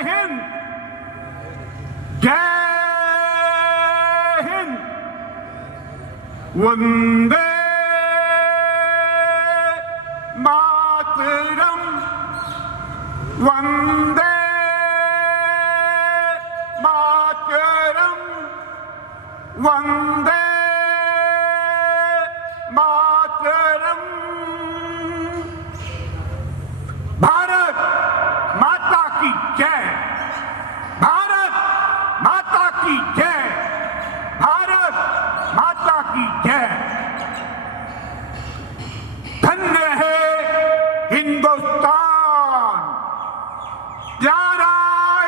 हिंद, जय हिंद, वंदे मातरम, वंदे मातरम, वंदे मातरम। भारत माता की जय, भारत माता की जय, भारत माता की जय। धन्य है हिंदुस्तान, प्यारा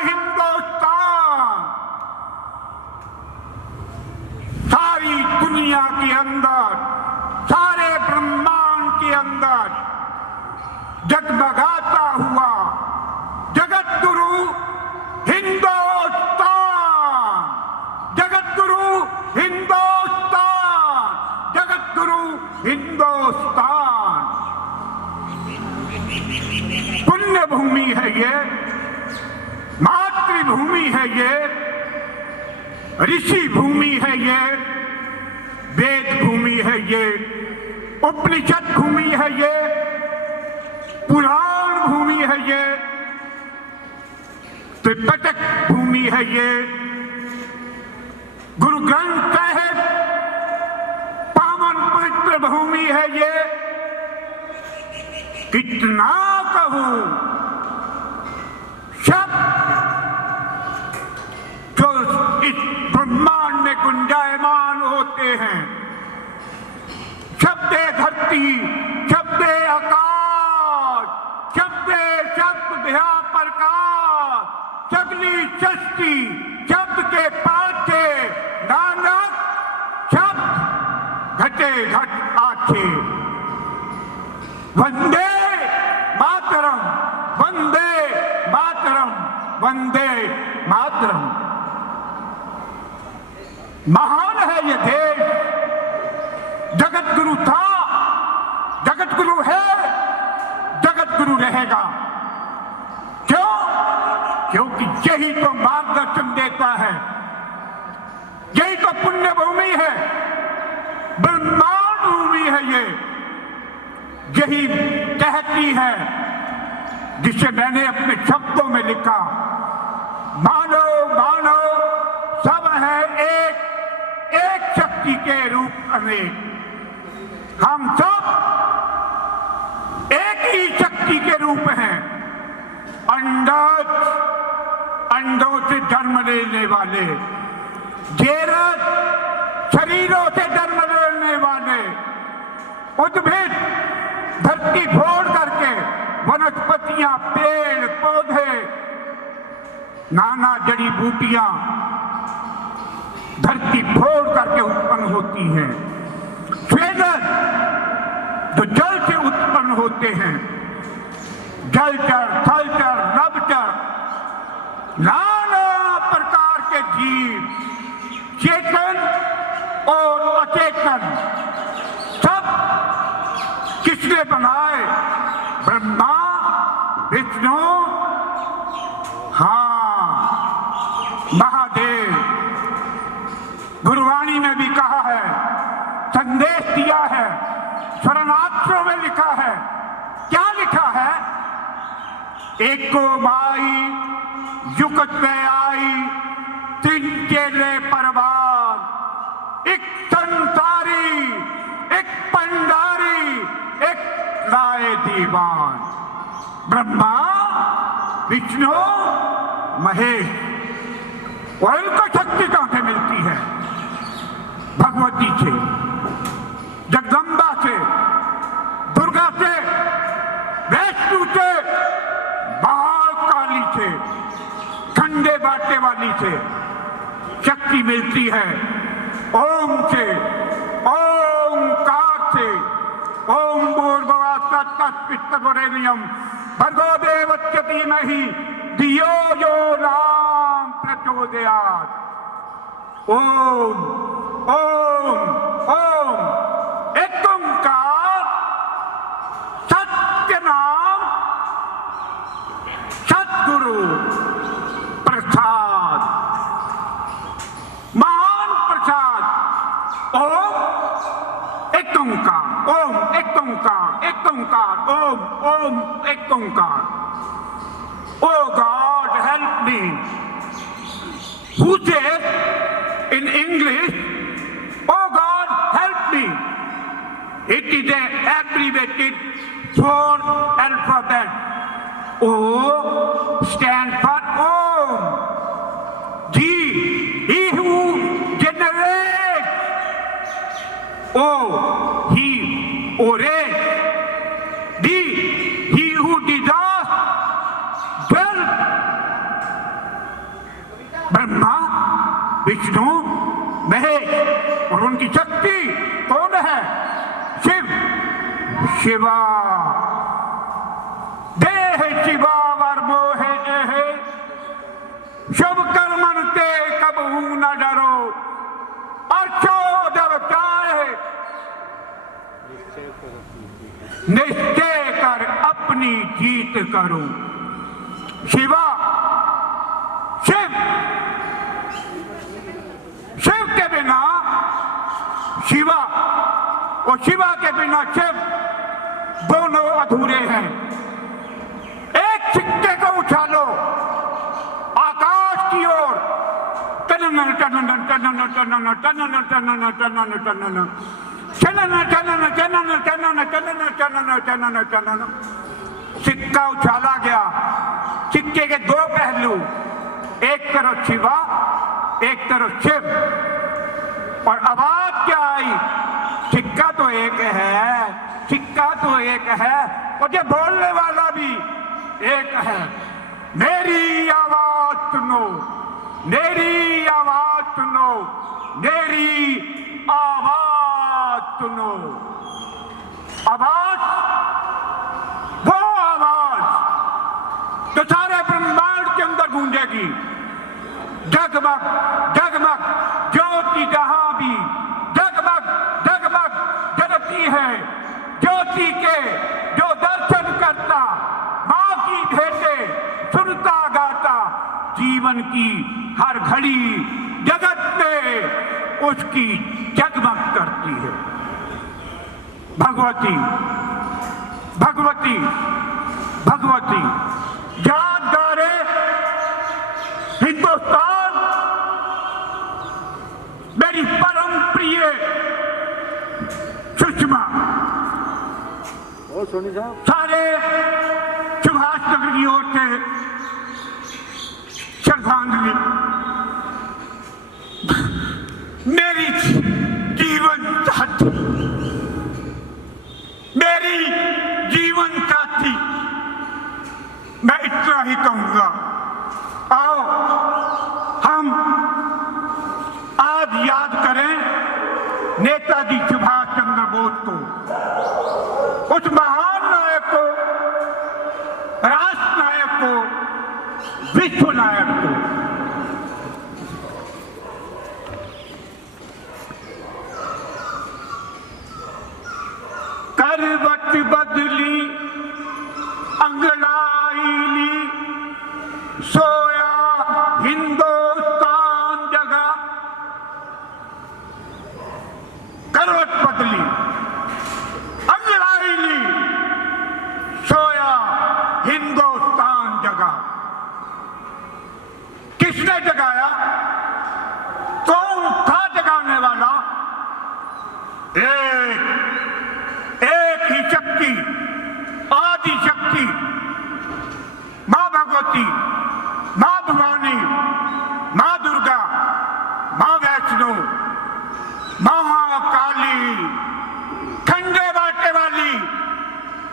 हिंदुस्तान। सारी दुनिया के अंदर, सारे ब्रह्मांड के अंदर जगमगाता हुआ जगत गुरु हिंदुस्तान, जगत गुरु हिंदुस्तान, जगत गुरु हिंदुस्तान। पुण्य भूमि है ये, मातृभूमि है ये, ऋषि भूमि है ये, वेद भूमि है ये, उपनिषद भूमि है ये, पुराण भूमि है ये, त्रिपिटक भूमि है ये, गुरु ग्रंथ साहिब पावन पवित्र भूमि है ये। कितना कहूं शब्द जो इस ब्रह्मांड में गुंजायमान होते हैं। शब्दे धरती, शब्दे आकाश, शब्दे शब्द व्यापर का, सगली सृष्टि शब्द के पाछे नानक शब्द घटे घट आछे। वंदे मातरम, वंदे मातरम, वंदे मातरम। महान है ये देश, जगत गुरु था, जगत गुरु है, जगत गुरु रहेगा। क्यों? क्योंकि यही तो मार्गदर्शन देता है, यही तो पुण्य भूमि है, ब्रह्मांड भूमि है ये। यही कहती है, जिसे मैंने अपने शब्दों में लिखा, मानो मानो सब है एक, एक शक्ति के रूप अनेक। हम सब एक ही शक्ति के रूप हैं। अंडज, अंडों से जन्म लेने वाले, जेरस, शरीरों से जन्म लेने वाले, उद्भिद धरती फोड़ करके वनस्पतियां, पेड़ पौधे, नाना जड़ी बूटियां धरती फोड़ करके उत्पन्न होती हैं। स्वेदन जो जल से उत्पन्न होते हैं, जलचर, थलचर, नभचर, नाना प्रकार के जीव, चेतन और अचेतन, सब किसने बनाए? ब्रह्मा, विष्णु, हाँ महादेव। गुरुवाणी में भी कहा है, संदेश दिया है, शरणाक्षरों में लिखा है। क्या लिखा है? एको माई युगत में आई, तीन चेले परवान, एक संसारी, एक पंडारी, एक लाए दीवान। ब्रह्मा, विष्णु, महेश। और इनको शक्ति कहां से मिलती है? भगवती से, जगदम्बा से, दुर्गा से, वैष्णु से, महाकाली से, खंडे बांटने वाली से शक्ति मिलती है। ओम से, ओंकार से, ओम भूर्भुवः स्वः तत्सवितुर्वरेण्यं भर्गो देवस्य धीमहि धियो यो नाम प्रचोदयात्। ओम ओम ओम एक ओंकार, सत्य नाम, सतगुरु, ओम ओम एक ओंकार। Oh God, help me. Who says in English, oh God, help me? It is an abbreviated 4 alphabet. O stands for Om. G, he who generates. O, he orates. D, he who dissolves. Brahma, Vishnu, Mahesh और उनकी शक्ति कौन है? शिव, शिवा। देह शिवा वर मोहे एहे, शुभ Karman ते कबहू न डरो, अच्छो जब चाहे निश्चय कर अपनी जीत करो। शिवा, शिव, शिव के बिना शिवा और शिवा के बिना शिव दोनों अधूरे हैं। एक सिक्के को उछालो आकाश की ओर, टनन टनन टनन टनन टनन टनन टनन टनन चनन चनन चनन चनन चनन चनन चनन चनन। सिक्का उछाला गया। सिक्के के दो पहलू, एक तरफ शिवा, एक तरफ शिव। और आवाज क्या आई? सिक्का तो एक है, सिक्का तो एक है और ये बोलने वाला भी एक है। मेरी आवाज सुनो, मेरी आवाज सुनो, मेरी आवाज सुनो। आवाज, वो आवाज तो सारे ब्रह्मांड के अंदर गूंजेगी। जगमग जगमग ज्योति जहां भी जगमग जगमग जलती है। ज्योति के जो दर्शन करता, माँ की भेंटें सुनता गाता, जीवन की हर घड़ी जगत में उसकी जगमग करती है। भगवती भगवती भगवती। याद गारे हिंदुस्तान मेरी परम प्रिय सुषमा, सारे सुभाष नगर की ओर से श्रद्धांजलि। मेरी जीवन साथी, मेरी जीवन साथी, मैं इतना ही कहूंगा। आओ हम आज याद करें नेताजी सुभाष चंद्र बोस को, उस महान नायक को, राष्ट्र नायक को, विश्व नायक को। करवट बदली अंगड़ाई ली, सोया हिंदुस्तान जगा। करवट बदली अंगड़ाई ली, सोया हिंदुस्तान जगा। किसने जगाया? कौन था जगाने वाला? एक ही शक्ति, आदि शक्ति, मां भगवती, मां भवानी, मां दुर्गा, मां वैष्णो, महाकाली, खंडे बांटने वाली,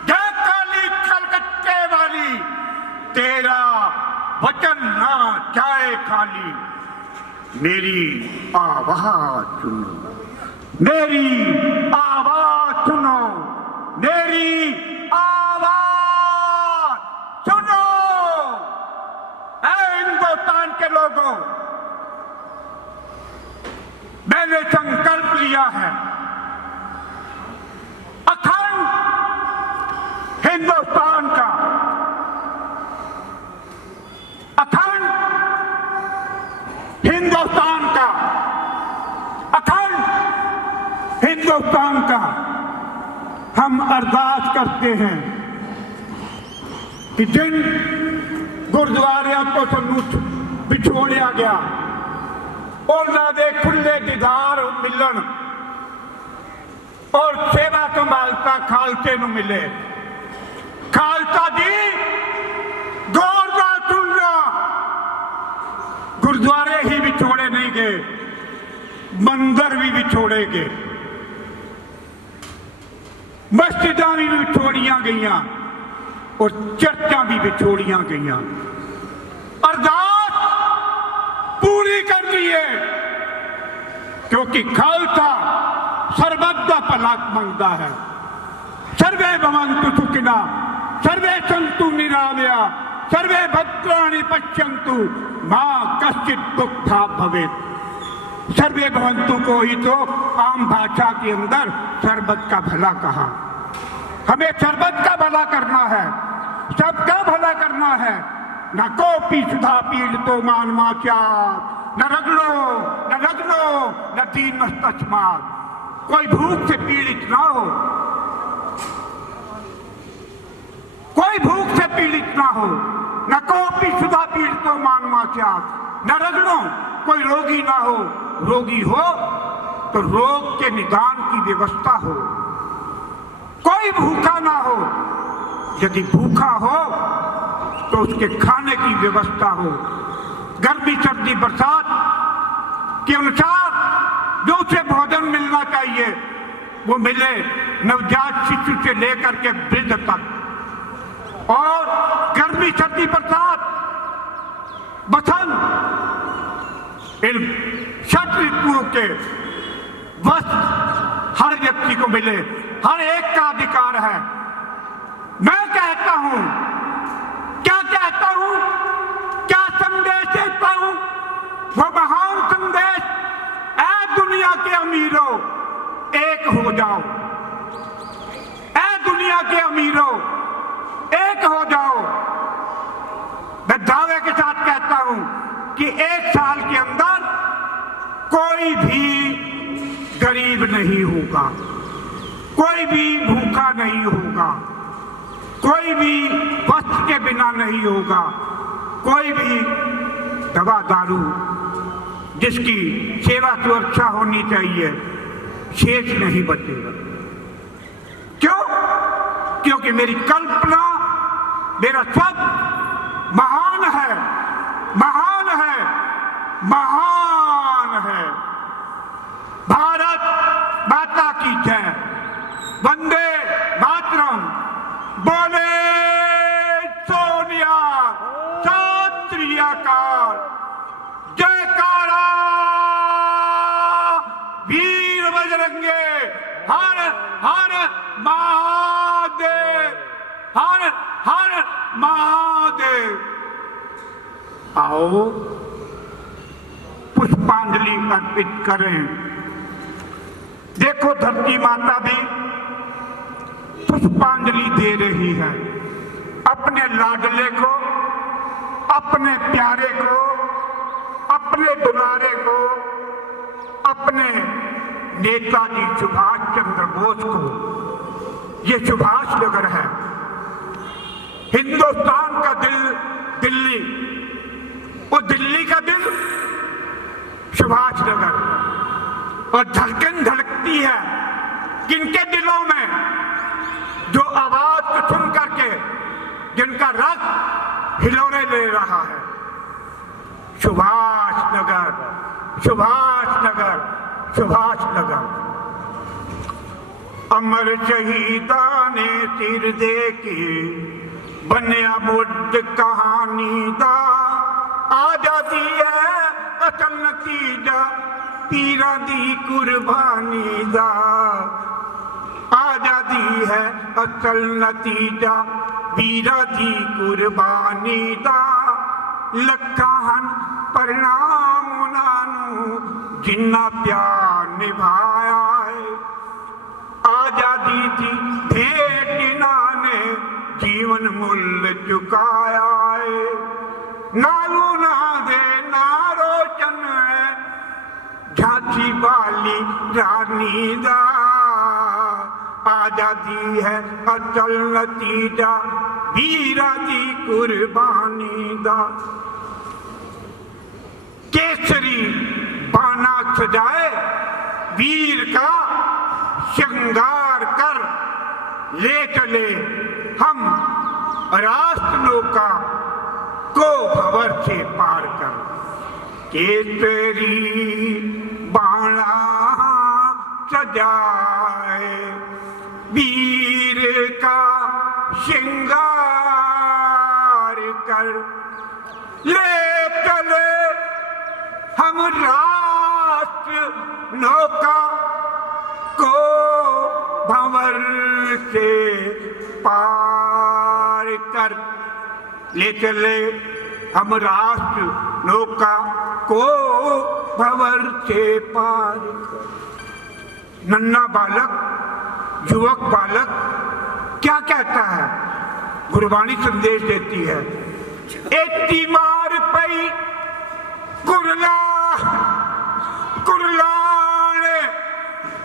जय काली कलकत्ते वाली, तेरा वचन ना जाए खाली। मेरी आवाज सुनो, मेरी आवाज सुनो, मेरी आवाज सुनो। ऐ हिंदुस्तान के लोगों, मैंने संकल्प लिया है अखंड हिंदुस्तान का, अखंड हिंदुस्तान का, अखंड हिंदुस्तान का। हम अरदास करते हैं कि जिन गुरुद्वारिਆਂ ਤੋਂ ਸਾਨੂੰ ਵਿਛੋੜਿਆ ਗਿਆ ਉਹਨਾਂ ਦੇ ਖੁੱਲੇ ਦੀਦਾਰ ਮਿਲਣ और सेवा संभालता खालसे ਨੂੰ मिले। खालसा जी गौर ਨਾਲ सुनना, गुरुद्वारे ही विछोड़े नहीं गए, मंदिर भी विछोड़े गए, मस्जिदां भी विछोड़ियां गईयां और चर्चा भी विछोड़ियां गईयां। अरदास पूरी कर दी है क्योंकि खालसा सर्वत का भला मंगता है। सर्वे भवन्तु सुखिनः, सर्वे सन्तु निरामया, सर्वे भद्राणि पश्यन्तु मा कश्चित् दुःखभाग् भवेत्। सर्वे भवन्तु को ही तो आम भाषा के अंदर सर्वत का भला कहा। हमें सर्वत का भला करना है, सबका भला करना है। न कोपि सुधा पीड़ितो मानवाचार, न रगड़ो न दीनस्तस्मात्। कोई भूख से पीड़ित ना हो, कोई भूख से पीड़ित ना हो। न कोपि सुधा पीड़ितो मानवाचार, न रगड़ो, कोई रोगी ना हो। रोगी हो तो रोग के निदान की व्यवस्था हो। कोई भूखा ना हो, यदि भूखा हो तो उसके खाने की व्यवस्था हो। गर्मी सर्दी बरसात के अनुसार जो उसे भोजन मिलना चाहिए वो मिले, नवजात शिशु से लेकर के वृद्ध तक। और गर्मी सर्दी बरसात बसंत, इन 6 ऋतुओं के वस्त्र हर व्यक्ति को मिले, हर एक का अधिकार है। मैं कहता हूं, क्या कहता हूं, क्या संदेश देता हूं? वो महान संदेश, ऐ दुनिया के अमीरों एक हो जाओ, ऐ दुनिया के अमीरों एक हो जाओ। मैं दावे के साथ कहता हूं कि 1 साल के अंदर कोई भी गरीब नहीं होगा, कोई भी भूखा नहीं होगा, कोई भी वस्त्र के बिना नहीं होगा, कोई भी दवा दारू जिसकी सेवा सुरक्षा होनी चाहिए शेष नहीं बचेगा। क्यों? क्योंकि मेरी कल्पना, मेरा सब महान है, महान है, महान है। भारत माता की जय, वंदे मातरम, बोले सोनिया, सत श्री अकाल, जयकारा वीर बजरंगे, हर हर महादेव, हर हर महादेव। आओ पुष्पांजलि अर्पित करें। देखो धरती माता भी पुष्पांजलि दे रही है अपने लाडले को, अपने प्यारे को, अपने दुलारे को, अपने नेताजी सुभाष चंद्र बोस को। ये सुभाष नगर है, हिंदुस्तान का दिल दिल्ली, वो दिल्ली का दिल सुभाष नगर। और धड़कन धड़कती है किनके दिलों में? जो आवाज को सुन करके जिनका रक्त हिलोरे ले रहा है। सुभाष नगर, सुभाष नगर, सुभाष नगर। अमर शहीदा ने सिर दे के बनया मुद्द कहानी दा। आजादी है असल नतीजा पीरां दी कुर्बानी दा। आजादी है असल नतीजा वीरां दी कुर्बानी दा। लखां प्रणाम उन्हां जिन्ना प्यार निभाया है। आजादी दी भेंट इन्हां जीवन मुल चुकाया है। नालू ना दे ना रोशन है झांसी वाली रानी दा। आजादी है असल नतीजा हीरा दी कुर्बानी दा। केसरी बाना सजाए वीर का श्रृंगार कर, ले चले हम राष्ट्र नौका को भंवर से पार कर। केसरी बाना सजाए वीर का श्रृंगार कर, ले चले हम राष्ट्र नौका को भंवर से पार कर। ले चले हम राष्ट्र नौका को भंवर से पार कर। नन्हा बालक, युवक बालक क्या कहता है? गुरबाणी संदेश देती है, एती मार पई कुरला कुरलान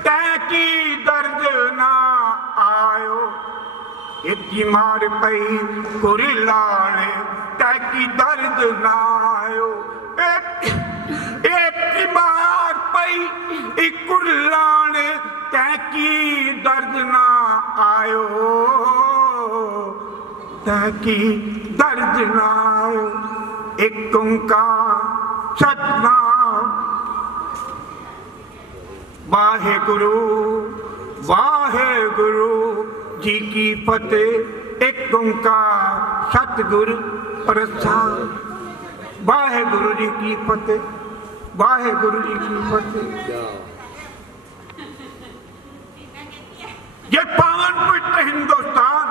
तैकी दर्द ना आयो। एती मार पई कुरलान तैकी दर्द ना आयो। एती मार पई कुरलान तैकी दर्द ना आयो। तैकी दर्द ना आयो। एक ओंकार सतनाम वाहेगुरु वाहेगुरु जी की फतेह। एक ओंकार सतगुरु प्रसाद। वाहेगुरु जी की फतेह, वाहेगुरु जी की फतेह। ये पावन पवित्र हिंदुस्तान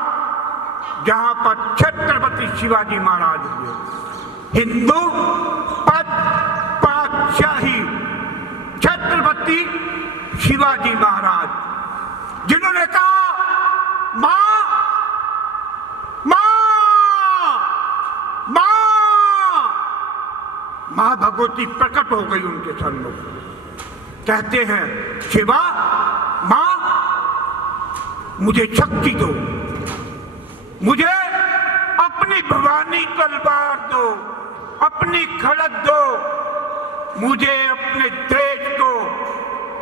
जहां पर छत्रपति शिवाजी महाराज हुए, हिंदू पद पातशाही छत्रपति शिवाजी महाराज, जिन्होंने कहा मां मां मां, मां भगवती प्रकट हो गई उनके सामने। कहते हैं शिवा मां मुझे शक्ति दो, मुझे अपनी भवानी तलवार दो, अपनी खड़ग दो, मुझे अपने देश को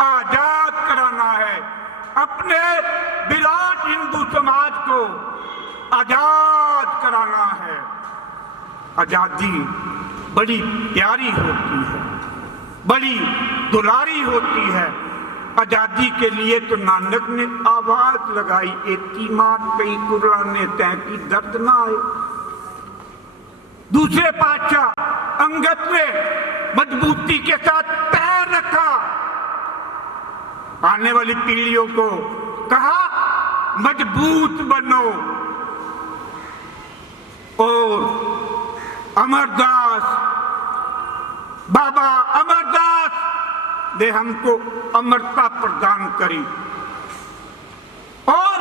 आजाद कराना है, अपने विराट हिंदू समाज को आजाद कराना है। आजादी बड़ी प्यारी होती है, बड़ी दुलारी होती है। आजादी के लिए तो नानक ने आवाज लगाई, एती मार पई कुरलाने तैकी दर्द ना आए। दूसरे पातशाह अंगद ने मजबूती के साथ पैर रखा, आने वाली पीढ़ियों को कहा मजबूत बनो। और अमरदास, बाबा अमरदास ने हमको अमरता प्रदान करी। और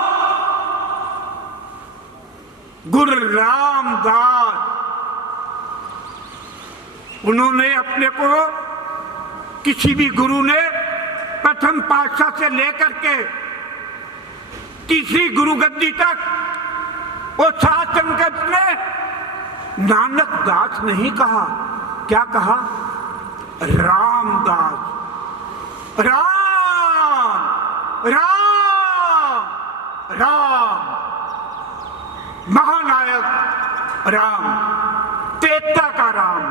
गुरु रामदास, उन्होंने अपने को किसी भी गुरु ने प्रथम पातशाह से लेकर के तीसरी गुरु गद्दी तक और सात संगत ने नानक दास नहीं कहा, क्या कहा? रामदास। राम राम राम, महानायक राम, तेता का राम।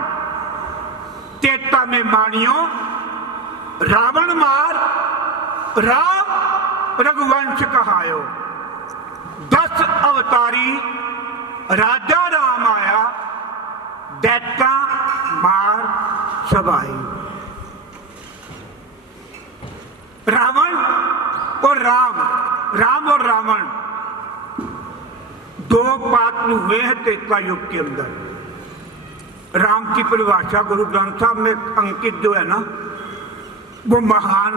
तेता में मानियो रावण मार राम रघुवंश कहायो। 10 अवतारी राजा राम आया, दैता मार सबाई। रावण और राम, राम और रावण दो पात्र हुए हैं त्रेता युग के अंदर। राम की परिभाषा गुरु ग्रंथ साहब में अंकित जो है ना, वो महान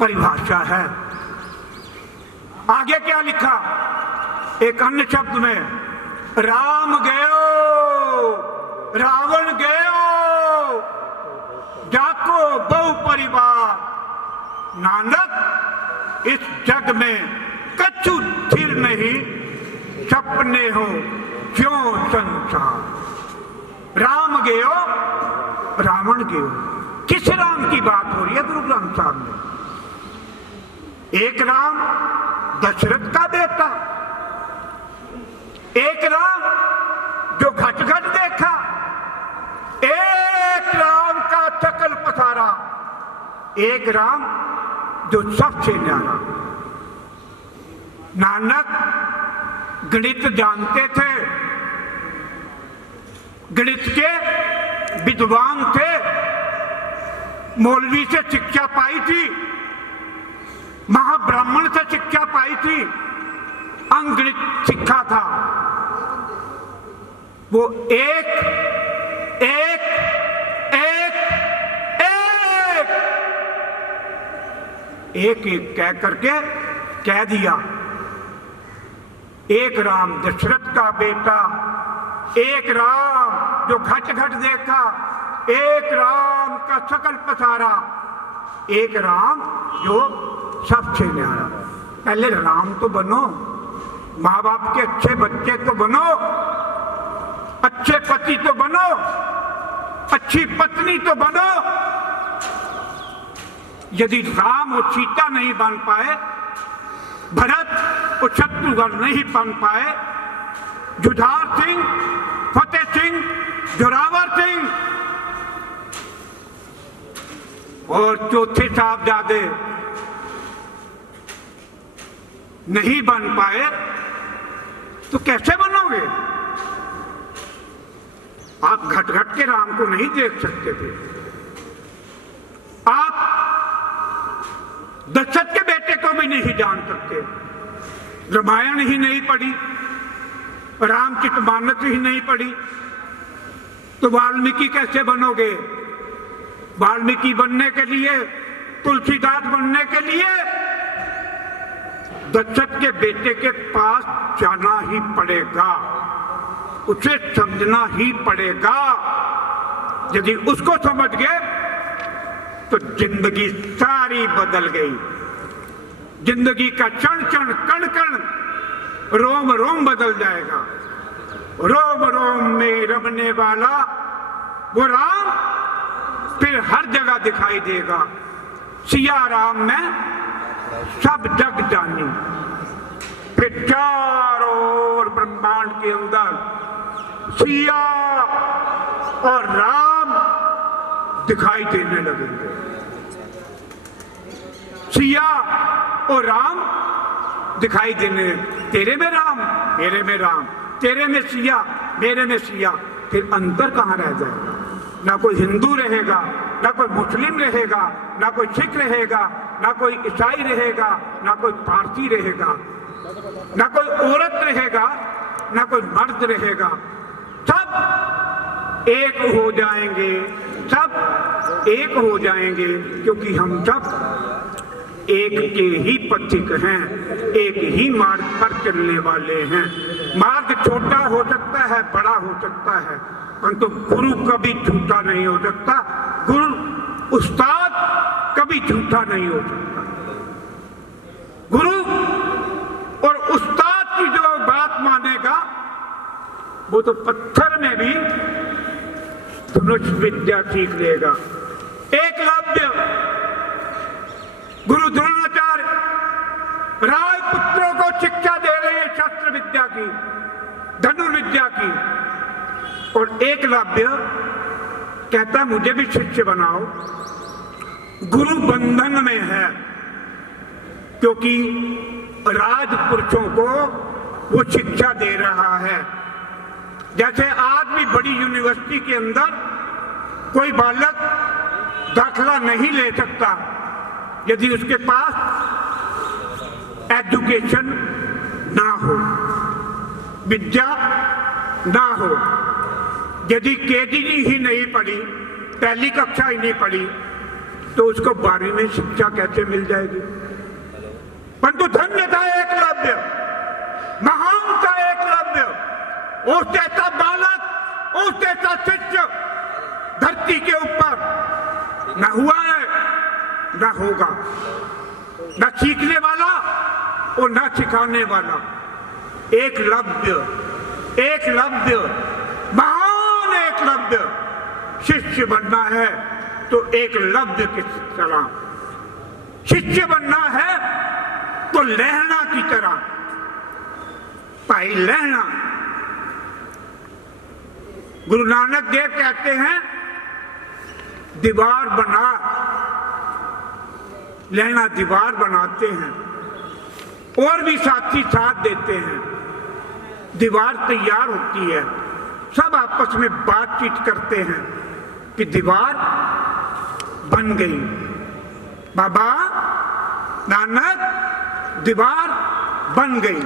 परिभाषा है। आगे क्या लिखा एक अन्य शब्द में, राम गयो रावण गयो जाको बहु परिवार। नानक इस जग में कछु स्थिर नहीं, सब सपने हो क्यों संसार, राम गयो रावण गयो। किस राम की बात हो रही है गुरु ग्रंथ साहब में? एक राम दशरथ का बेटा, एक राम जो घट घट देखा, एक राम का सकल पसारा, एक राम जो सबसे न्यारा। नानक गणित जानते थे, गणित के विद्वान थे, मौलवी से शिक्षा पाई थी, महाब्राह्मण से शिक्षा पाई थी, अंगणित सीखा था। वो एक एक एक एक एक एक कह करके कह दिया, एक राम दशरथ का बेटा, एक राम जो घट घट देखा, एक राम का सकल पसारा, एक राम जो सबसे न्यारा। पहले राम तो बनो, माँ बाप के अच्छे बच्चे तो बनो, अच्छे पति तो बनो, अच्छी पत्नी तो बनो। यदि राम और सीता नहीं बन पाए, भरत और शत्रुघ्न नहीं बन पाए, जुझार सिंह, फतेह सिंह, जोरावर सिंह और चौथे साहबजादे नहीं बन पाए, तो कैसे बनोगे? आप घट घट के राम को नहीं देख सकते थे, आप दशरथ के बेटे को भी नहीं जान सकते, रामायण ही नहीं पढ़ी, रामचरितमानस ही नहीं पढ़ी, तो वाल्मीकि कैसे बनोगे? वाल्मीकि बनने के लिए, तुलसीदास बनने के लिए दशरथ के बेटे के पास जाना ही पड़ेगा, उसे समझना ही पड़ेगा। यदि उसको समझ गए तो जिंदगी सारी बदल गई। जिंदगी का क्षण क्षण, कण कण, रोम रोम बदल जाएगा। रोम रोम में रमने वाला वो राम फिर हर जगह दिखाई देगा। सिया राम में सब जग जानी, फिर चारों ओर ब्रह्मांड के अंदर सिया और राम दिखाई देने लगेंगे। सिया और राम दिखाई देने, तेरे में राम, मेरे में राम, तेरे में सिया, मेरे में सिया, फिर अंतर कहां रह जाएगा? ना कोई हिंदू रहेगा, ना कोई मुस्लिम रहेगा, ना कोई सिख रहेगा, ना कोई ईसाई रहेगा, ना कोई पारसी रहेगा, ना कोई औरत रहेगा, ना कोई मर्द रहेगा। सब एक हो जाएंगे, सब एक हो जाएंगे, क्योंकि हम सब एक के ही पथिक हैं, एक ही मार्ग पर चलने वाले हैं। मार्ग छोटा हो सकता है, बड़ा हो सकता है, परंतु गुरु कभी झूठा नहीं हो सकता। गुरु उस्ताद कभी झूठा नहीं हो सकता। गुरु और उस्ताद की जो बात मानेगा, वो तो पत्थर में भी धनुष विद्या सीख लेगा। एकलव्य, गुरु द्रोणाचार्य राजपुत्रों को शिक्षा दे रहे हैं, शस्त्र विद्या की, धनुर्विद्या की, और एकलव्य कहता मुझे भी शिष्य बनाओ। गुरु बंधन में है, क्योंकि राजपुरुषों को वो शिक्षा दे रहा है। जैसे आज भी बड़ी यूनिवर्सिटी के अंदर कोई बालक दाखिला नहीं ले सकता यदि उसके पास एजुकेशन ना हो, विद्या ना हो। यदि केजीजी ही नहीं पढ़ी, पहली कक्षा ही नहीं पढ़ी, तो उसको 12वीं में शिक्षा कैसे मिल जाएगी? परंतु धन्य था एकलव्य, महान था एकलव्य। उस जैसा बालक, उस जैसा शिष्य धरती के ऊपर न हुआ है, न होगा, न सीखने वाला और न सिखाने वाला। एकलव्य, एकलव्य, महान एकलव्य शिष्य बनना है तो एकलव्य की तरह, शिष्य बनना है तो लहणा की तरह। भाई लहणा, गुरु नानक देव कहते हैं दीवार बना, लहणा दीवार बनाते हैं और भी साथी साथ देते हैं, दीवार तैयार होती है, सब आपस में बातचीत करते हैं कि दीवार बन गई। बाबा नानक दीवार बन गई।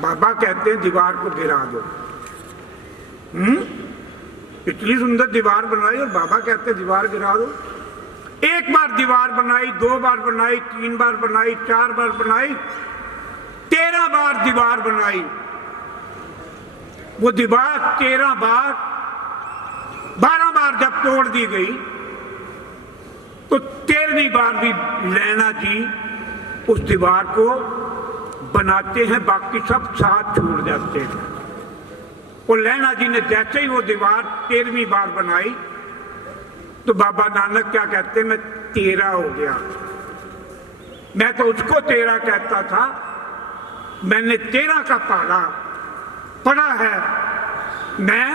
बाबा कहते हैं दीवार को गिरा दो। इतनी सुंदर दीवार बनाई और बाबा कहते हैं दीवार गिरा दो। एक बार दीवार बनाई, 2 बार बनाई, 3 बार बनाई, 4 बार बनाई, 13 बार दीवार बनाई। वो दीवार 13 बार, 12 बार जब तोड़ दी गई तो 13वीं बार भी लैना जी उस दीवार को बनाते हैं, बाकी सब साथ छोड़ जाते हैं। और लैना जी ने जैसे ही वो दीवार 13वीं बार बनाई तो बाबा नानक क्या कहते हैं, मैं 13 हो गया। मैं तो उसको 13 कहता था, मैंने 13 का पढ़ा है, मैं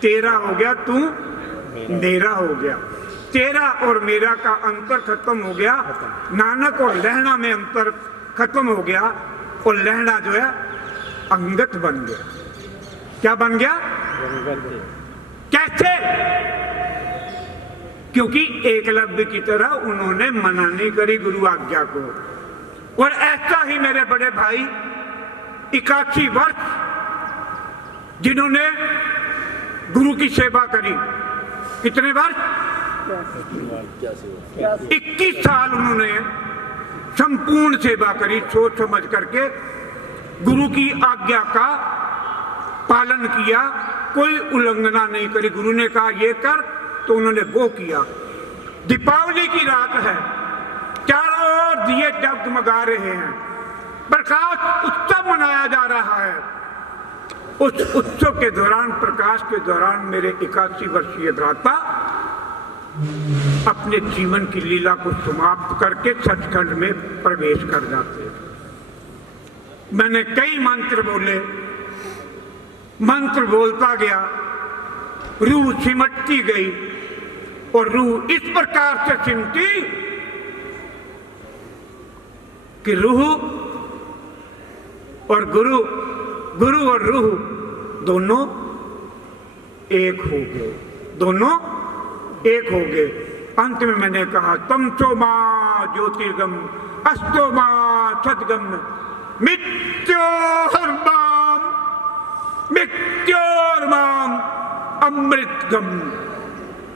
13 हो गया, तू मेरा हो गया। 13 और मेरा का अंतर खत्म हो गया, नानक और लहणा में अंतर खत्म हो गया और लहणा जो है अंगत बन गया। क्या बन गया? कैसे? क्योंकि एकलव्य की तरह उन्होंने मना नहीं करी गुरु आज्ञा को। और ऐसा ही मेरे बड़े भाई 81 वर्ष जिन्होंने गुरु की सेवा करी, कितने वर्ष? 21 साल उन्होंने संपूर्ण सेवा करी, सोच समझ करके गुरु की आज्ञा का पालन किया, कोई उल्लंघना नहीं करी। गुरु ने कहा ये कर तो उन्होंने वो किया। दीपावली की रात है, चारों ओर दिए जगमगा रहे हैं, प्रकाश उत्सव मनाया जा रहा है। उस उत्सव के दौरान, प्रकाश के दौरान मेरे 81 वर्षीय भ्राता अपने जीवन की लीला को समाप्त करके सचखंड में प्रवेश कर जाते। मैंने कई मंत्र बोले, मंत्र बोलता गया, रूह सिमटती गई और रूह इस प्रकार से सिमटी कि रूह और गुरु, गुरु और रूह दोनों एक हो गए, दोनों एक हो गए। अंत में मैंने कहा तमसो मां ज्योतिर्गम अस्तो मां सद्गम मृत्योर्माम मृत्योर्माम अमृतगम।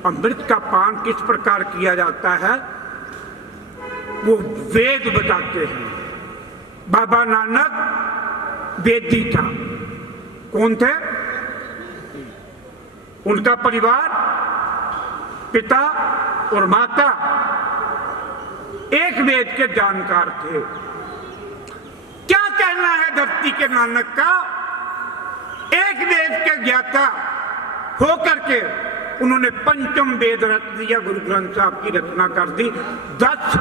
अमृत का पान किस प्रकार किया जाता है वो वेद बताते हैं। बाबा नानक वेदी था। कौन थे? उनका परिवार, पिता और माता एक वेद के जानकार थे। क्या कहना है धरती के नानक का? एक वेद के ज्ञाता होकर के उन्होंने पंचम वेद रच दिया, गुरु ग्रंथ साहब की रचना कर दी 10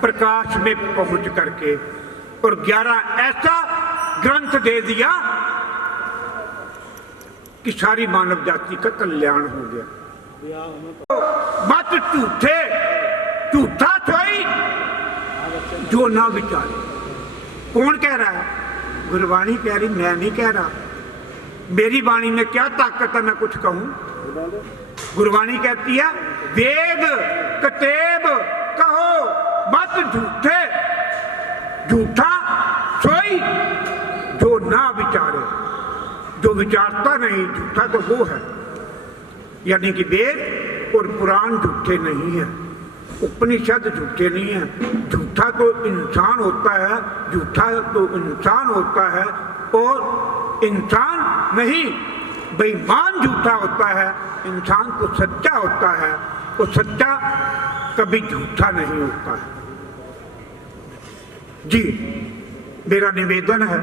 प्रकाश में पहुंच करके, और 11 ऐसा ग्रंथ दे दिया कि सारी मानव जाति का कल्याण हो गया। मत झूठे, झूठा सोई जो ना विचारे। कौन कह रहा है? गुरबाणी कह रही, मैं नहीं कह रहा। मेरी वाणी में क्या ताकत है मैं कुछ कहूं? गुरबाणी कहती है वेद कतेब कहो मत झूठे, झूठा सोई जो ना विचारे। जो विचारता नहीं, झूठा तो वो है। यानी कि वेद और पुराण झूठे नहीं है, उपनिषद झूठे नहीं है। झूठा तो इंसान होता है, झूठा तो इंसान होता है, और इंसान नहीं बेईमान झूठा होता है। इंसान तो सच्चा होता है, और सच्चा कभी झूठा नहीं होता है। जी, मेरा निवेदन है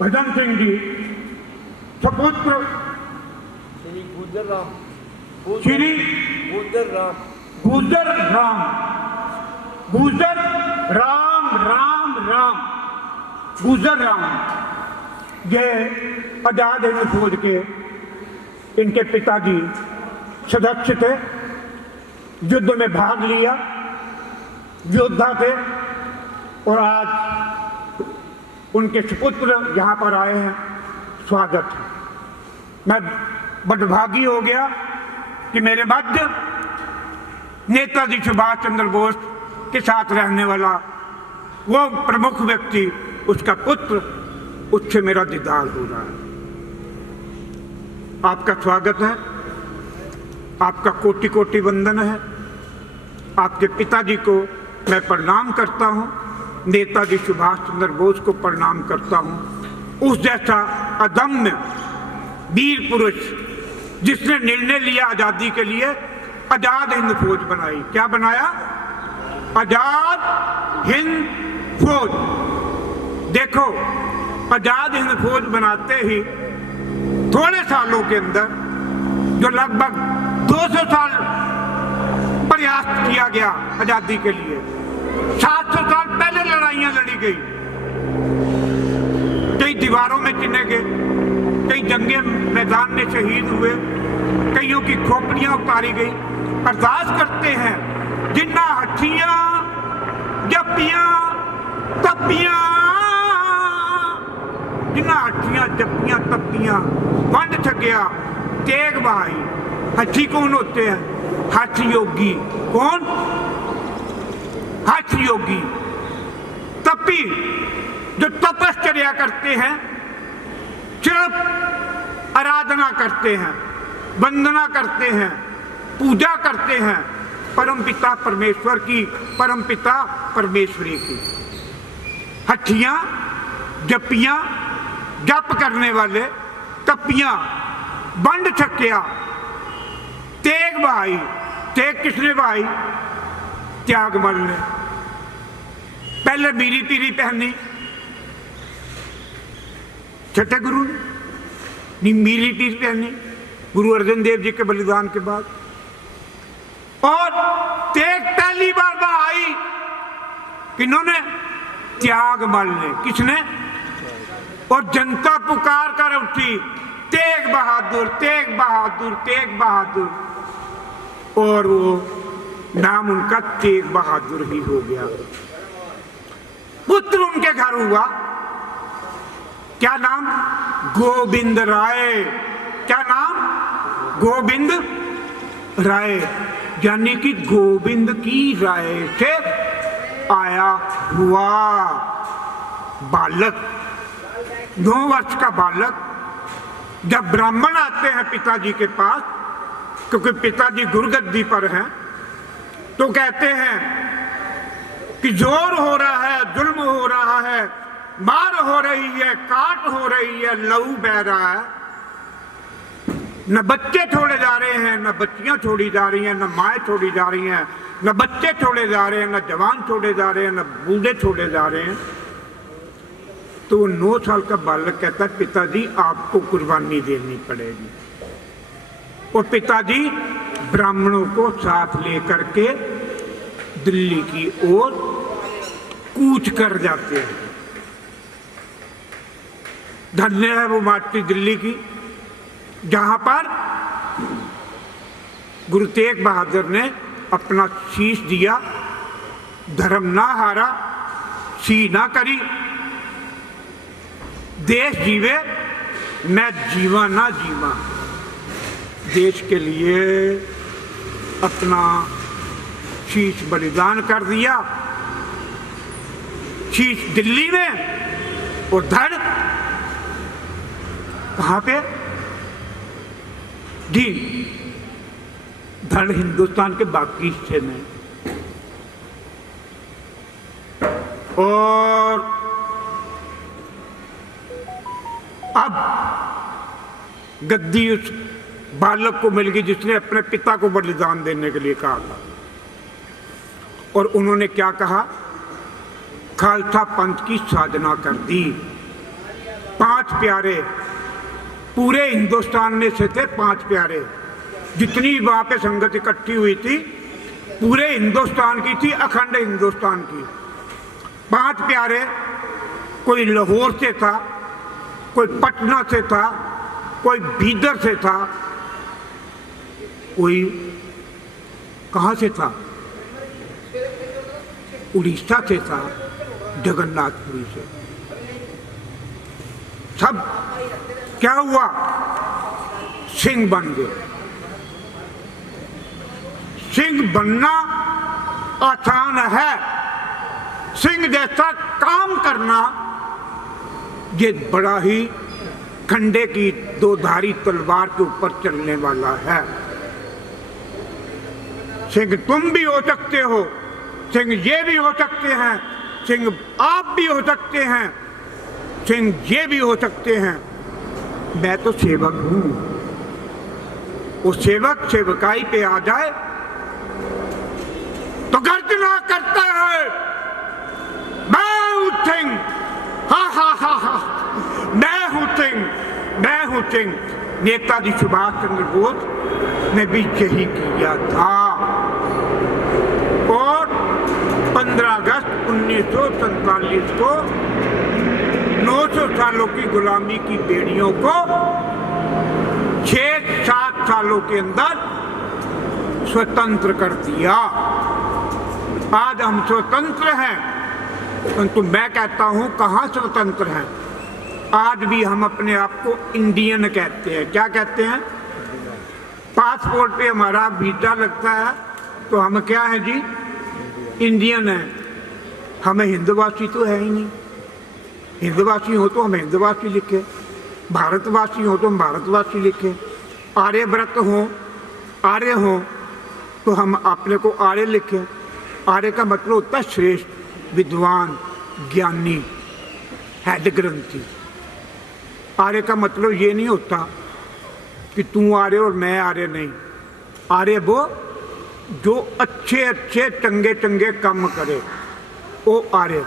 भजन सिंह जी सपुत्र श्री गुजर राम श्री गुजर राम गुजर राम गुजर राम राम राम गुजर राम ये आजाद हिंद फौज के इनके पिताजी सदस्य थे, युद्ध में भाग लिया, योद्धा थे और आज उनके सुपुत्र यहाँ पर आए हैं। स्वागत है। मैं बदभागी हो गया कि मेरे मध्य नेताजी सुभाष चंद्र बोस के साथ रहने वाला वो प्रमुख व्यक्ति, उसका पुत्र, उससे मेरा दीदार हो रहा है। आपका स्वागत है, आपका कोटि कोटि वंदन है। आपके पिताजी को मैं प्रणाम करता हूँ, नेताजी सुभाष चंद्र बोस को प्रणाम करता हूँ। उस जैसा अदम्य वीर पुरुष जिसने निर्णय लिया आज़ादी के लिए, आज़ाद हिंद फौज बनाई। क्या बनाया? आज़ाद हिंद फौज। देखो, आज़ाद हिंद फौज बनाते ही थोड़े सालों के अंदर, जो लगभग 200 साल प्रयास किया गया आज़ादी के लिए, 700 साल पहले लड़ाइयाँ लड़ी गई, कई दीवारों में चिने गए, कई जंगे मैदान में शहीद हुए, कईयों की खोपड़ियाँ उतारी गई। अरदास करते हैं, जिन्ना हट्ठियाँ जप्पियाँ तप्पियाँ, जिन्ना हट्ठियाँ जप्पियाँ तप्पियाँ, वंड छकिया तेग बहाई। हट्ठी कौन होते हैं? हठ योगी। कौन? हठ योगी। तप्पी जो तपश्चर्या करते हैं, सिर्फ आराधना करते हैं, वंदना करते हैं, पूजा करते हैं परमपिता परमेश्वर की, परमपिता परमेश्वरी की। हट्ठियाँ जप्पियाँ, जप करने वाले, तपियाँ, बंड छकिया, तेग बहाई। तेग किसने बहाई? त्यागमल ने। पहले मीरी पीरी पहनी छठे गुरु ने, नहीं मीरी पीरी पहनी गुरु अर्जन देव जी के बलिदान के बाद, और तेग पहली बार बहाई किन्होंने? त्यागमल ने। किसने? और जनता पुकार कर उठी, तेग बहादुर, तेग बहादुर, तेग बहादुर, और वो नाम उनका तेग बहादुर ही हो गया। पुत्र उनके घर हुआ, क्या नाम? गोविंद राय। क्या नाम? गोविंद राय, यानी कि गोविंद की राय से आया हुआ बालक, 9 वर्ष का बालक। जब ब्राह्मण आते हैं पिताजी के पास, क्योंकि पिताजी गुरगद्दी पर हैं, तो कहते हैं कि जोर हो रहा है, जुल्म हो रहा है, मार हो रही है, काट हो रही है, लहू बह रहा है, न बच्चे छोड़े जा रहे हैं, न बच्चियां छोड़ी जा रही हैं, न माएँ छोड़ी जा रही हैं, न बच्चे छोड़े जा रहे हैं, न जवान छोड़े जा रहे हैं, न बूढ़े छोड़े जा रहे हैं। तो 9 साल का बालक कहता है, पिताजी आपको कुर्बानी देनी पड़ेगी। और पिताजी ब्राह्मणों को साथ लेकर के दिल्ली की ओर कूच कर जाते हैं। धन्य है वो माटी दिल्ली की, जहां पर गुरु तेग बहादुर ने अपना शीश दिया, धर्म ना हारा, सी ना करी, देश जीवे मैं जीवा ना जीवा, देश के लिए अपना शीश बलिदान कर दिया। शीश दिल्ली में और धड़ कहाँ पे? जी, धड़ हिंदुस्तान के बाकी हिस्से में। और अब गद्दी उस बालक को मिल गई जिसने अपने पिता को बलिदान देने के लिए कहा था। और उन्होंने क्या कहा? खालसा पंथ की साधना कर दी। 5 प्यारे पूरे हिंदुस्तान में से थे। 5 प्यारे जितनी वहां पे संगत इकट्ठी हुई थी पूरे हिंदुस्तान की थी, अखंड हिंदुस्तान की। 5 प्यारे, कोई लाहौर से था, कोई पटना से था, कोई बीदर से था, कोई कहाँ से था, उड़ीसा से था, जगन्नाथपुरी से। सब क्या हुआ, सिंह बन गए। सिंह बनना आसान है, सिंह जैसा काम करना ये बड़ा ही खंडे की 2-धारी तलवार के ऊपर चलने वाला है। सिंह तुम भी हो सकते हो, सिंह ये भी हो सकते हैं, सिंह आप भी हो सकते हैं, सिंह ये भी हो सकते हैं। मैं तो सेवक हूं। वो सेवक सेवकाई पे आ जाए तो गर्जना करता है, मैं हूं सिंह, हा हा हा हा, मैं हूं सिंह, मैं हूं सिंह। नेताजी सुभाष चंद्र बोस ने भी यही किया था। और 15 अगस्त 1947 को 900 सालों की गुलामी की बेड़ियों को 6-7 सालों के अंदर स्वतंत्र कर दिया। आज हम स्वतंत्र हैं, परंतु मैं कहता हूं कहां स्वतंत्र हैं। आज भी हम अपने आप को इंडियन कहते हैं। क्या कहते हैं? पासपोर्ट पे हमारा वीजा लगता है तो हम क्या है जी, इंडियन है। हमें हिंदवासी तो है ही नहीं। हिंदवासी हो तो हम हिंदवासी लिखे, भारतवासी हो तो हम भारतवासी लिखे, आर्यव्रत हो, आर्य हो तो हम अपने को आर्य लिखे। आर्य का मतलब होता है श्रेष्ठ, विद्वान, ज्ञानी, हेड ग्रंथी। आर्य का मतलब ये नहीं होता कि तू आर्य और मैं आर्य नहीं। आर्य वो जो अच्छे अच्छे चंगे चंगे काम करे, वो आर्य।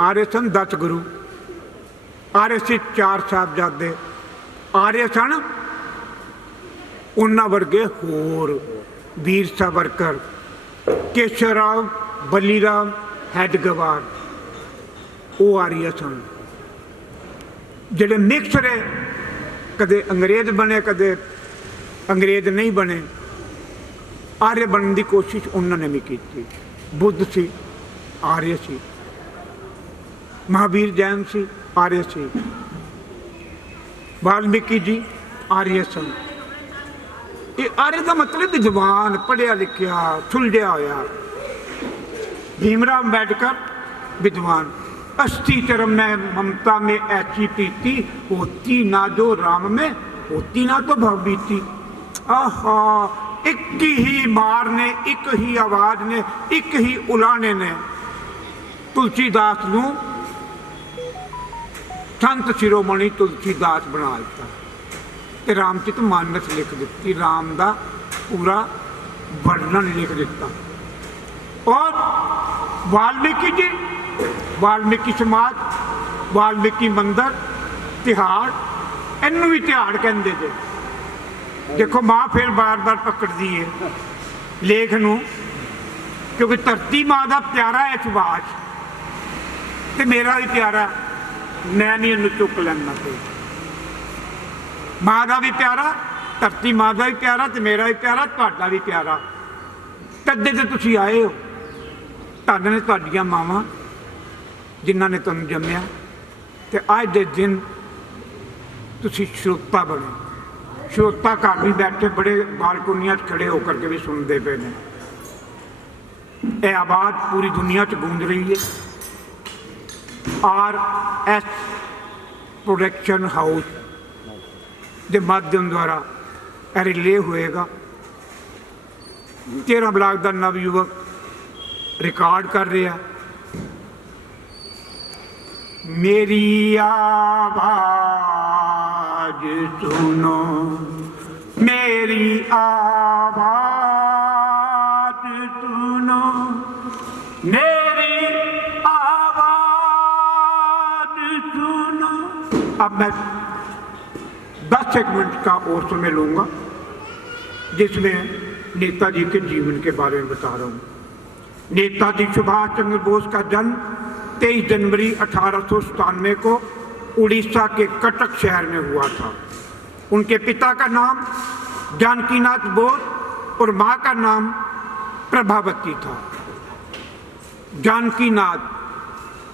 आर्य सन 10 गुरु, आर्य से 4 साहबजादे, आर्य सन उन्ना वर्गे होर, वीर सावरकर, केशवराव, बलीराम, हैदगवार, वो आर्य सन। ਜਿਹੜੇ ਮਿਕਸ ਰਹੇ, ਕਦੇ ਅੰਗਰੇਜ਼ ਬਣੇ ਕਦੇ ਅੰਗਰੇਜ਼ ਨਹੀਂ ਬਣੇ। ਆर्य ਬਣਨ ਦੀ ਕੋਸ਼ਿਸ਼ ਉਹਨਾਂ ਨੇ ਵੀ ਕੀਤੀ। ਬੁੱਧ ਸੀ, ਆर्य ਸੀ। महावीर जैन ਸੀ, आर्य ਸੀ। वाल्मीकि जी आर्य सन। ये आर्य का मतलब विद्वान, पढ़िया लिखिया, सुलझिया होया। भीमराव अम्बेडकर विद्वान। अस्थि चरम में ममता में ऐसी प्रीति होती ना जो राम में, होती ना तो भव बीती। आहा, एक ही मार ने, एक ही आवाज ने, एक ही उलाने ने तुलसीदास नू संत शिरोमणि तुलसीदास बना दिता ते रामचरित मानस लिख दी। राम का पूरा वर्णन लिख दिता। और वाल्मीकि जी, वाल्मीकि समाज, वाल्मीकि मंदिर, तिहाड़, इनू भी तिहाड़ कहते थे। देखो माँ फिर बार बार पकड़ती है लेख नू, क्योंकि धरती माँ का प्यारा है सुभाष, तो मेरा भी प्यारा, मैं नहीं इन्हू चुक लेना। कोई माँ का भी प्यारा, धरती माँ का भी प्यारा, तो मेरा भी प्यारा, तुहाडा भी प्यारा। तदे तो तुसीं आए हो। धन ने तुहाडियां मावां जिन्हां ने तुहानूं जम्मिया, ते अज दे दिन तुसीं श्रोता बने। श्रोता घर भी बैठे बड़े बालकोनियां खड़े होकर के भी सुनते पे ने। यह आवाज़ पूरी दुनिया च गूंज रही है। RS प्रोडक्शन हाउस के माध्यम द्वारा रिले होएगा। 13 ब्लॉक का नवयुवक रिकॉर्ड कर रहा। मेरी आवाज सुनो, मेरी आवाज सुनो, मेरी आवाज सुनो, अब मैं 10 मिनट का और समय लूँगा जिसमें नेताजी के जीवन के बारे में बता रहा हूँ। नेताजी सुभाष चंद्र बोस का जन्म 23 जनवरी 1897 को उड़ीसा के कटक शहर में हुआ था। उनके पिता का नाम जानकीनाथ बोस और माँ का नाम प्रभावती था।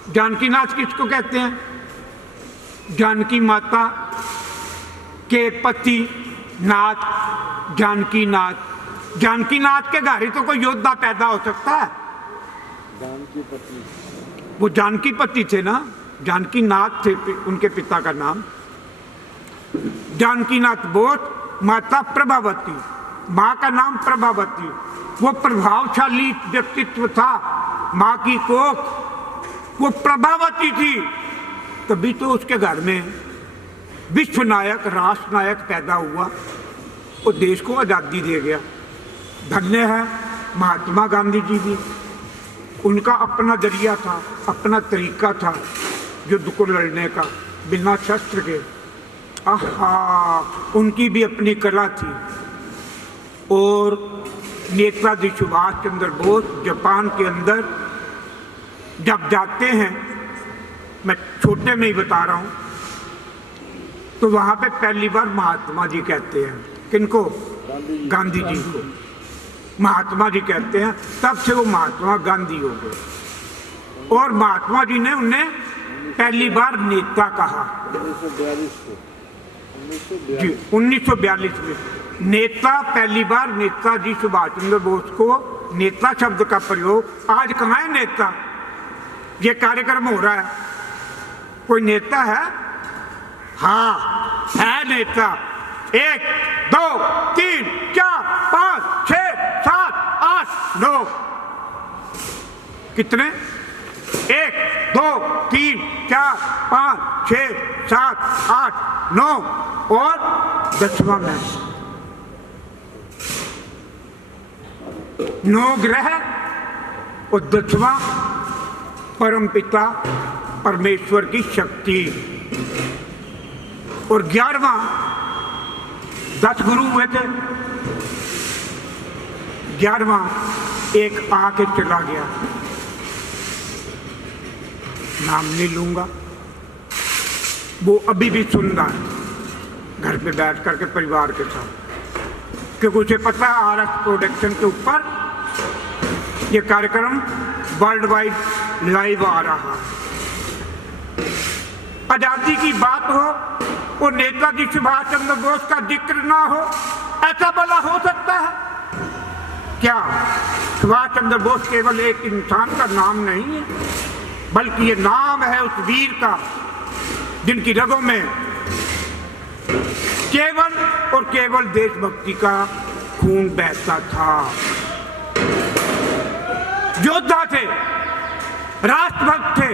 जानकीनाथ किसको कहते हैं? जानकी माता के पति नाथ जानकीनाथ के घर ही तो कोई योद्धा पैदा हो सकता है। जानकी पति, वो जानकी पति थे ना, जानकीनाथ थे उनके पिता का नाम। जानकीनाथ बोस, माता प्रभावती, माँ का नाम प्रभावती। वो प्रभावशाली व्यक्तित्व था, माँ की कोख वो प्रभावती थी, तभी तो उसके घर में विश्व नायक, राष्ट्र नायक पैदा हुआ और देश को आज़ादी दे गया। धन्य है महात्मा गांधी जी भी। उनका अपना जरिया था, अपना तरीका था युद्ध को लड़ने का, बिना शस्त्र के। आहा, उनकी भी अपनी कला थी। और नेताजी सुभाष चंद्र बोस जापान के अंदर जब जाते हैं, मैं छोटे में ही बता रहा हूँ, तो वहाँ पे पहली बार महात्मा जी कहते हैं। किनको? गांधी जी को महात्मा जी कहते हैं। तब से वो महात्मा गांधी हो गए। और महात्मा जी ने उन्हें पहली बार नेता कहा 1942 में। नेता पहली बार नेताजी सुभाष चंद्र बोस को नेता शब्द का प्रयोग। आज कहाँ है नेता? ये कार्यक्रम हो रहा है, कोई नेता है? हाँ है नेता। 1 2 3 4 5 6 7 8 9 कितने? 1 2 3 4 5 6 7 8 9 और 10वां में 9 ग्रह और 10वां परमपिता परमेश्वर की शक्ति। और 11वां 10 गुरु हुए थे। 11वां एक आके चला गया, नाम नहीं लूंगा। वो अभी भी सुन रहा है घर पे बैठ करके परिवार के साथ, क्योंकि उसे पता है RS प्रोडक्शन के ऊपर ये कार्यक्रम वर्ल्ड वाइड लाइव आ रहा है। आजादी की बात हो और नेताजी सुभाष चंद्र बोस का जिक्र ना हो, ऐसा भला हो सकता है क्या? सुभाष चंद्र बोस केवल एक इंसान का नाम नहीं है, बल्कि ये नाम है उस वीर का जिनकी रगों में केवल और केवल देशभक्ति का खून बहता था। योद्धा थे, राष्ट्रभक्त थे,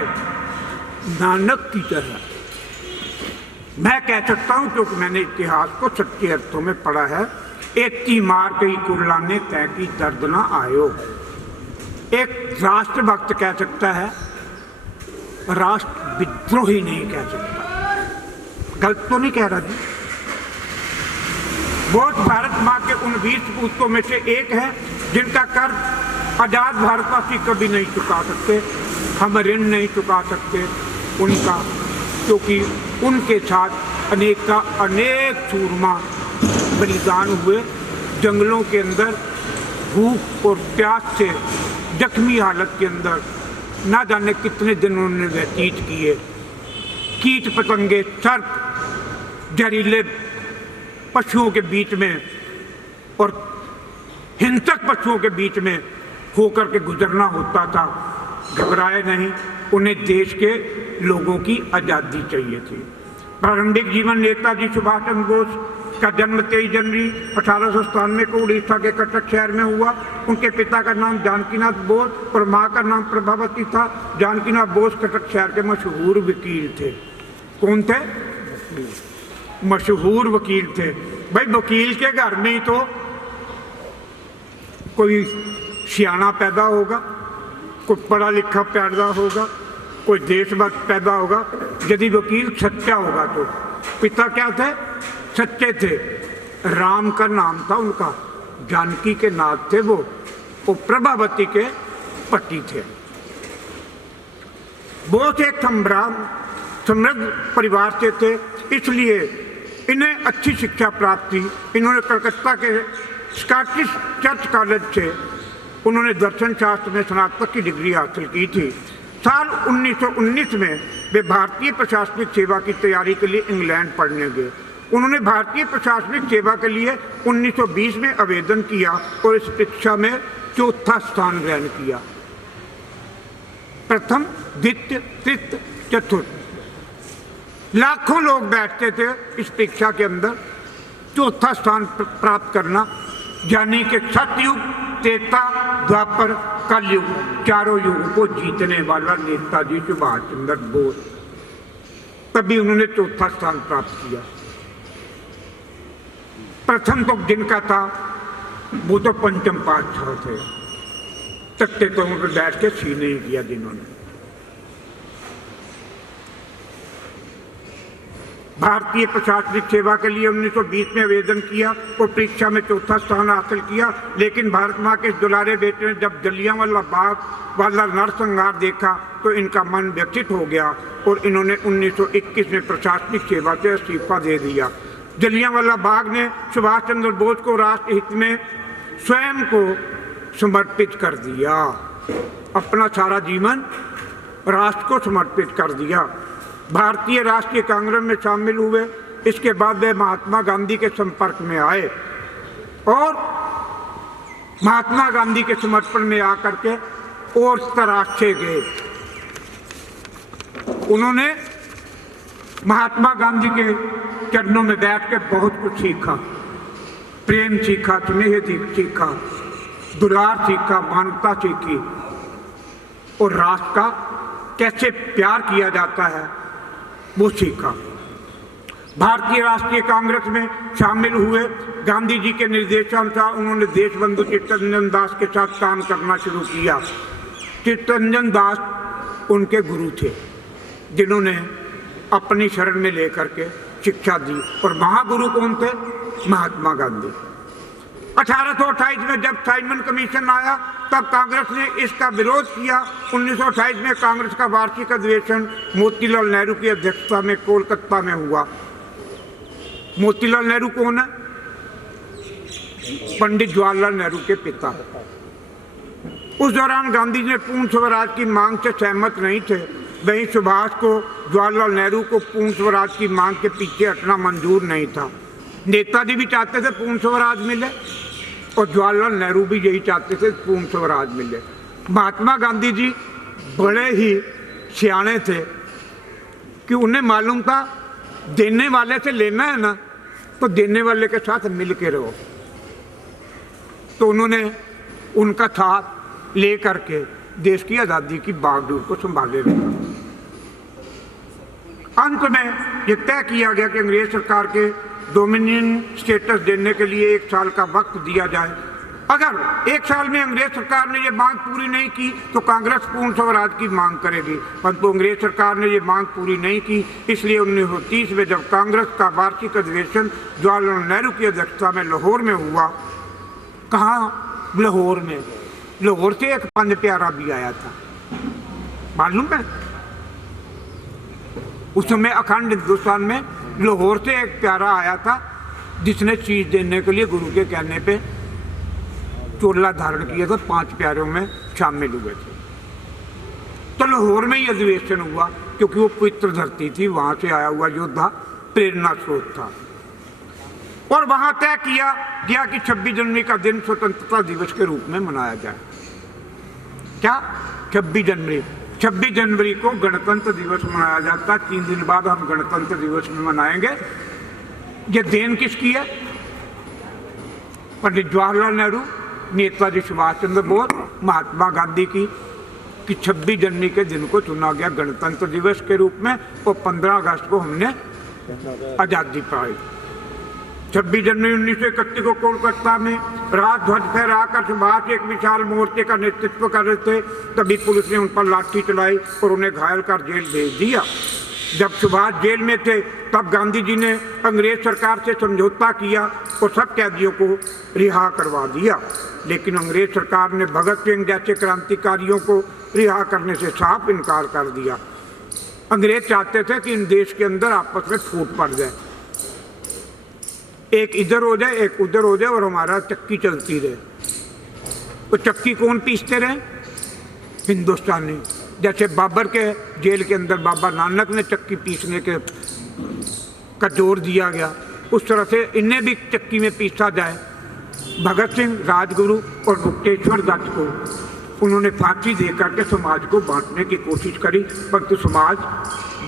नानक की तरह। मैं कह सकता हूं क्योंकि मैंने इतिहास को सच्चे अर्थों में पढ़ा है। एती मार कई कुरलाने तय की दर्द ना आयो। एक राष्ट्रभक्त कह सकता है, राष्ट्र विद्रोही नहीं कह सकता। गलत तो नहीं कह रहा जी? बोस भारत माँ के उन 20 सपूतों में से एक है जिनका कर्ज आजाद भारतवासी कभी नहीं चुका सकते। हम ऋण नहीं चुका सकते उनका, क्योंकि उनके साथ अनेक सूरमा बलिदान हुए। जंगलों के अंदर भूख और प्यास से जख्मी हालत के अंदर ना जाने कितने दिन उन्होंने व्यतीत किए। कीट पतंगे, सर्प, जहरीले पशुओं के बीच में और हिंसक पशुओं के बीच में होकर के गुजरना होता था। घबराए नहीं, उन्हें देश के लोगों की आज़ादी चाहिए थी। प्रारंभिक जीवन नेताजी सुभाष चंद्र बोस का जन्म 23 जनवरी 1897 को उड़ीसा के कटक शहर में हुआ। उनके पिता का नाम जानकीनाथ बोस और माँ का नाम प्रभावती था। जानकीनाथ बोस कटक शहर के मशहूर वकील थे। कौन थे? मशहूर वकील थे। भाई वकील के घर में ही तो कोई सियाना पैदा होगा, कोई पढ़ा लिखा पैदा होगा, कोई देशभक्त पैदा होगा यदि वकील सच्चा होगा तो। पिता क्या थे? सच्चे थे। राम का नाम था उनका, जानकी के नाथ थे वो प्रभावती के पति थे। बहुत एक समृद्ध परिवार से थे, इसलिए इन्हें अच्छी शिक्षा प्राप्त थी। इन्होंने कलकत्ता के स्कॉटिश चर्च कॉलेज से उन्होंने दर्शन शास्त्र में स्नातक की डिग्री हासिल की थी। साल 1919 में वे भारतीय प्रशासनिक सेवा की तैयारी के लिए इंग्लैंड पढ़ने गए। उन्होंने भारतीय प्रशासनिक सेवा के लिए 1920 में आवेदन किया और इस परीक्षा में चौथा स्थान ग्रहण किया। प्रथम, द्वितीय, तृतीय, चतुर्थ, लाखों लोग बैठते थे इस परीक्षा के अंदर। चौथा स्थान प्राप्त करना यानी कि सतयुग, त्रेता, द्वापर, कलयुग, चारों युग को जीतने वाला नेताजी सुभाष चंद्र बोस, तभी उन्होंने चौथा स्थान प्राप्त किया। प्रथम तो जिनका था वो तो पंचम पातशाह थे, तख्ते तो पर बैठ के सी नहीं किया जिन्होंने। भारतीय प्रशासनिक सेवा के लिए 1920 में आवेदन किया और परीक्षा में चौथा स्थान हासिल किया। लेकिन भारत माँ के दुलारे बेटे ने जब जलियांवाला बाग वाला नरसंहार देखा तो इनका मन व्यथित हो गया और इन्होंने 1921 में प्रशासनिक सेवा से इस्तीफा दे दिया। जलियांवाला बाग ने सुभाष चंद्र बोस को राष्ट्र हित में स्वयं को समर्पित कर दिया, अपना सारा जीवन राष्ट्र को समर्पित कर दिया। भारतीय राष्ट्रीय कांग्रेस में शामिल हुए। इसके बाद वे महात्मा गांधी के संपर्क में आए और महात्मा गांधी के समर्पण में आकर के और तराशे गए। उन्होंने महात्मा गांधी के चरणों में बैठ के बहुत कुछ सीखा, प्रेम सीखा, स्नेह सीखा, दुलार सीखा, मानवता सीखी और राष्ट्र का कैसे प्यार किया जाता है वो सीखा। भारतीय राष्ट्रीय कांग्रेस में शामिल हुए। गांधी जी के निर्देशानुसार उन्होंने देशबंधु चित्तरंजन दास के साथ काम करना शुरू किया। चित्तरंजन दास उनके गुरु थे जिन्होंने अपनी शरण में लेकर के शिक्षा दी। और महागुरु कौन थे? महात्मा गांधी। 1828 में जब साइमन कमीशन आया तब कांग्रेस ने इसका विरोध किया। 1928 में कांग्रेस का वार्षिक अधिवेशन मोतीलाल नेहरू की अध्यक्षता में कोलकाता में हुआ। मोतीलाल नेहरू कौन है? पंडित जवाहरलाल नेहरू के पिता। उस दौरान गांधी जी ने पूर्ण स्वराज की मांग से सहमत नहीं थे। वहीं सुभाष को, जवाहरलाल नेहरू को पूर्ण स्वराज की मांग के पीछे हटना मंजूर नहीं था। नेताजी भी चाहते थे पूर्ण स्वराज मिले और जवाहरलाल नेहरू भी यही चाहते थे पूर्ण स्वराज मिले। महात्मा गांधी जी बड़े ही सियाने थे कि उन्हें मालूम था देने वाले से लेना है ना, तो देने वाले के साथ मिल के रहो। तो उन्होंने उनका साथ ले करके देश की आज़ादी की बागडोर को संभाले रखा। अंत में यह तय किया गया कि अंग्रेज सरकार के डोमिनियन स्टेटस देने के लिए 1 साल का वक्त दिया जाए। अगर 1 साल में अंग्रेज सरकार ने ये मांग पूरी नहीं की तो कांग्रेस पूर्ण स्वराज की मांग करेगी, परंतु अंग्रेज सरकार ने ये मांग पूरी नहीं की। इसलिए 1930 में जब कांग्रेस का वार्षिक अधिवेशन जवाहरलाल नेहरू की अध्यक्षता में लाहौर में हुआ। कहाँ? लाहौर में। लाहौर से एक पंज प्यारा भी आया था, मालूम है? उस समय अखंड हिंदुस्तान में लाहौर से एक प्यारा आया था जिसने चीज देने के लिए गुरु के कहने पे चोला धारण किया था। 5 प्यारों में शामिल हुए थे। तो लाहौर में ही अधिवेशन हुआ क्योंकि वो पवित्र धरती थी, वहां से आया हुआ योद्धा प्रेरणा स्रोत था। और वहां तय किया गया कि 26 जनवरी का दिन स्वतंत्रता दिवस के रूप में मनाया जाए। क्या? 26 जनवरी को गणतंत्र दिवस मनाया जाता है। 3 दिन बाद हम गणतंत्र दिवस में मनाएंगे। ये देन किसकी है? पंडित जवाहरलाल नेहरू, नेताजी सुभाष चंद्र बोस, महात्मा गांधी की, कि 26 जनवरी के दिन को चुना गया गणतंत्र दिवस के रूप में और 15 अगस्त को हमने आज़ादी पाई। 26 जनवरी 1931 को कोलकाता में राजध्वज फहराकर सुभाष एक विशाल मोर्चे का नेतृत्व कर रहे थे, तभी पुलिस ने उन पर लाठी चलाई और उन्हें घायल कर जेल भेज दिया। जब सुभाष जेल में थे तब गांधी जी ने अंग्रेज सरकार से समझौता किया और सब कैदियों को रिहा करवा दिया, लेकिन अंग्रेज सरकार ने भगत सिंह जैसे क्रांतिकारियों को रिहा करने से साफ इनकार कर दिया। अंग्रेज चाहते थे कि इन देश के अंदर आपस में फूट पड़ जाए, एक इधर हो जाए एक उधर हो जाए और हमारा चक्की चलती रहे। तो चक्की कौन पीसते रहे? हिंदुस्तानी। जैसे बाबर के जेल के अंदर बाबा नानक ने चक्की पीसने के का जोर दिया गया, उस तरह से इन्हें भी चक्की में पीसा जाए। भगत सिंह, राजगुरु और मुक्तेश्वर दत्त को उन्होंने फांसी दे करके समाज को बांटने की कोशिश करी, परंतु समाज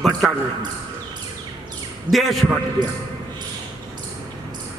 बचा नहीं, देश बच गया।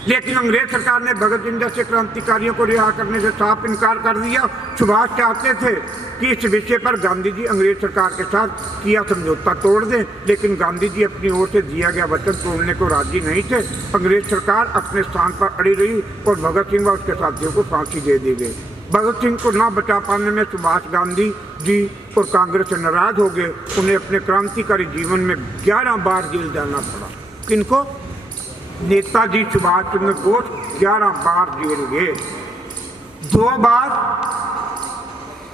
लेकिन अंग्रेज सरकार ने भगत सिंह जैसे क्रांतिकारियों को रिहा करने से साफ इनकार कर दिया। सुभाष चाहते थे कि इस विषय पर गांधी जी अंग्रेज सरकार के साथ किया समझौता तोड़ दें, लेकिन गांधी जी अपनी ओर से दिया गया वचन तोड़ने को राजी नहीं थे। अंग्रेज सरकार अपने स्थान पर अड़ी रही और भगत सिंह व उसके साथियों को फांसी दे दी गई। भगत सिंह को न बचा पाने में सुभाष गांधी जी और कांग्रेस से नाराज हो गए। उन्हें अपने क्रांतिकारी जीवन में 11 बार जेल जाना पड़ा। किनको? नेताजी सुभाष चंद्र बोस 11 बार जेल गए। 2 बार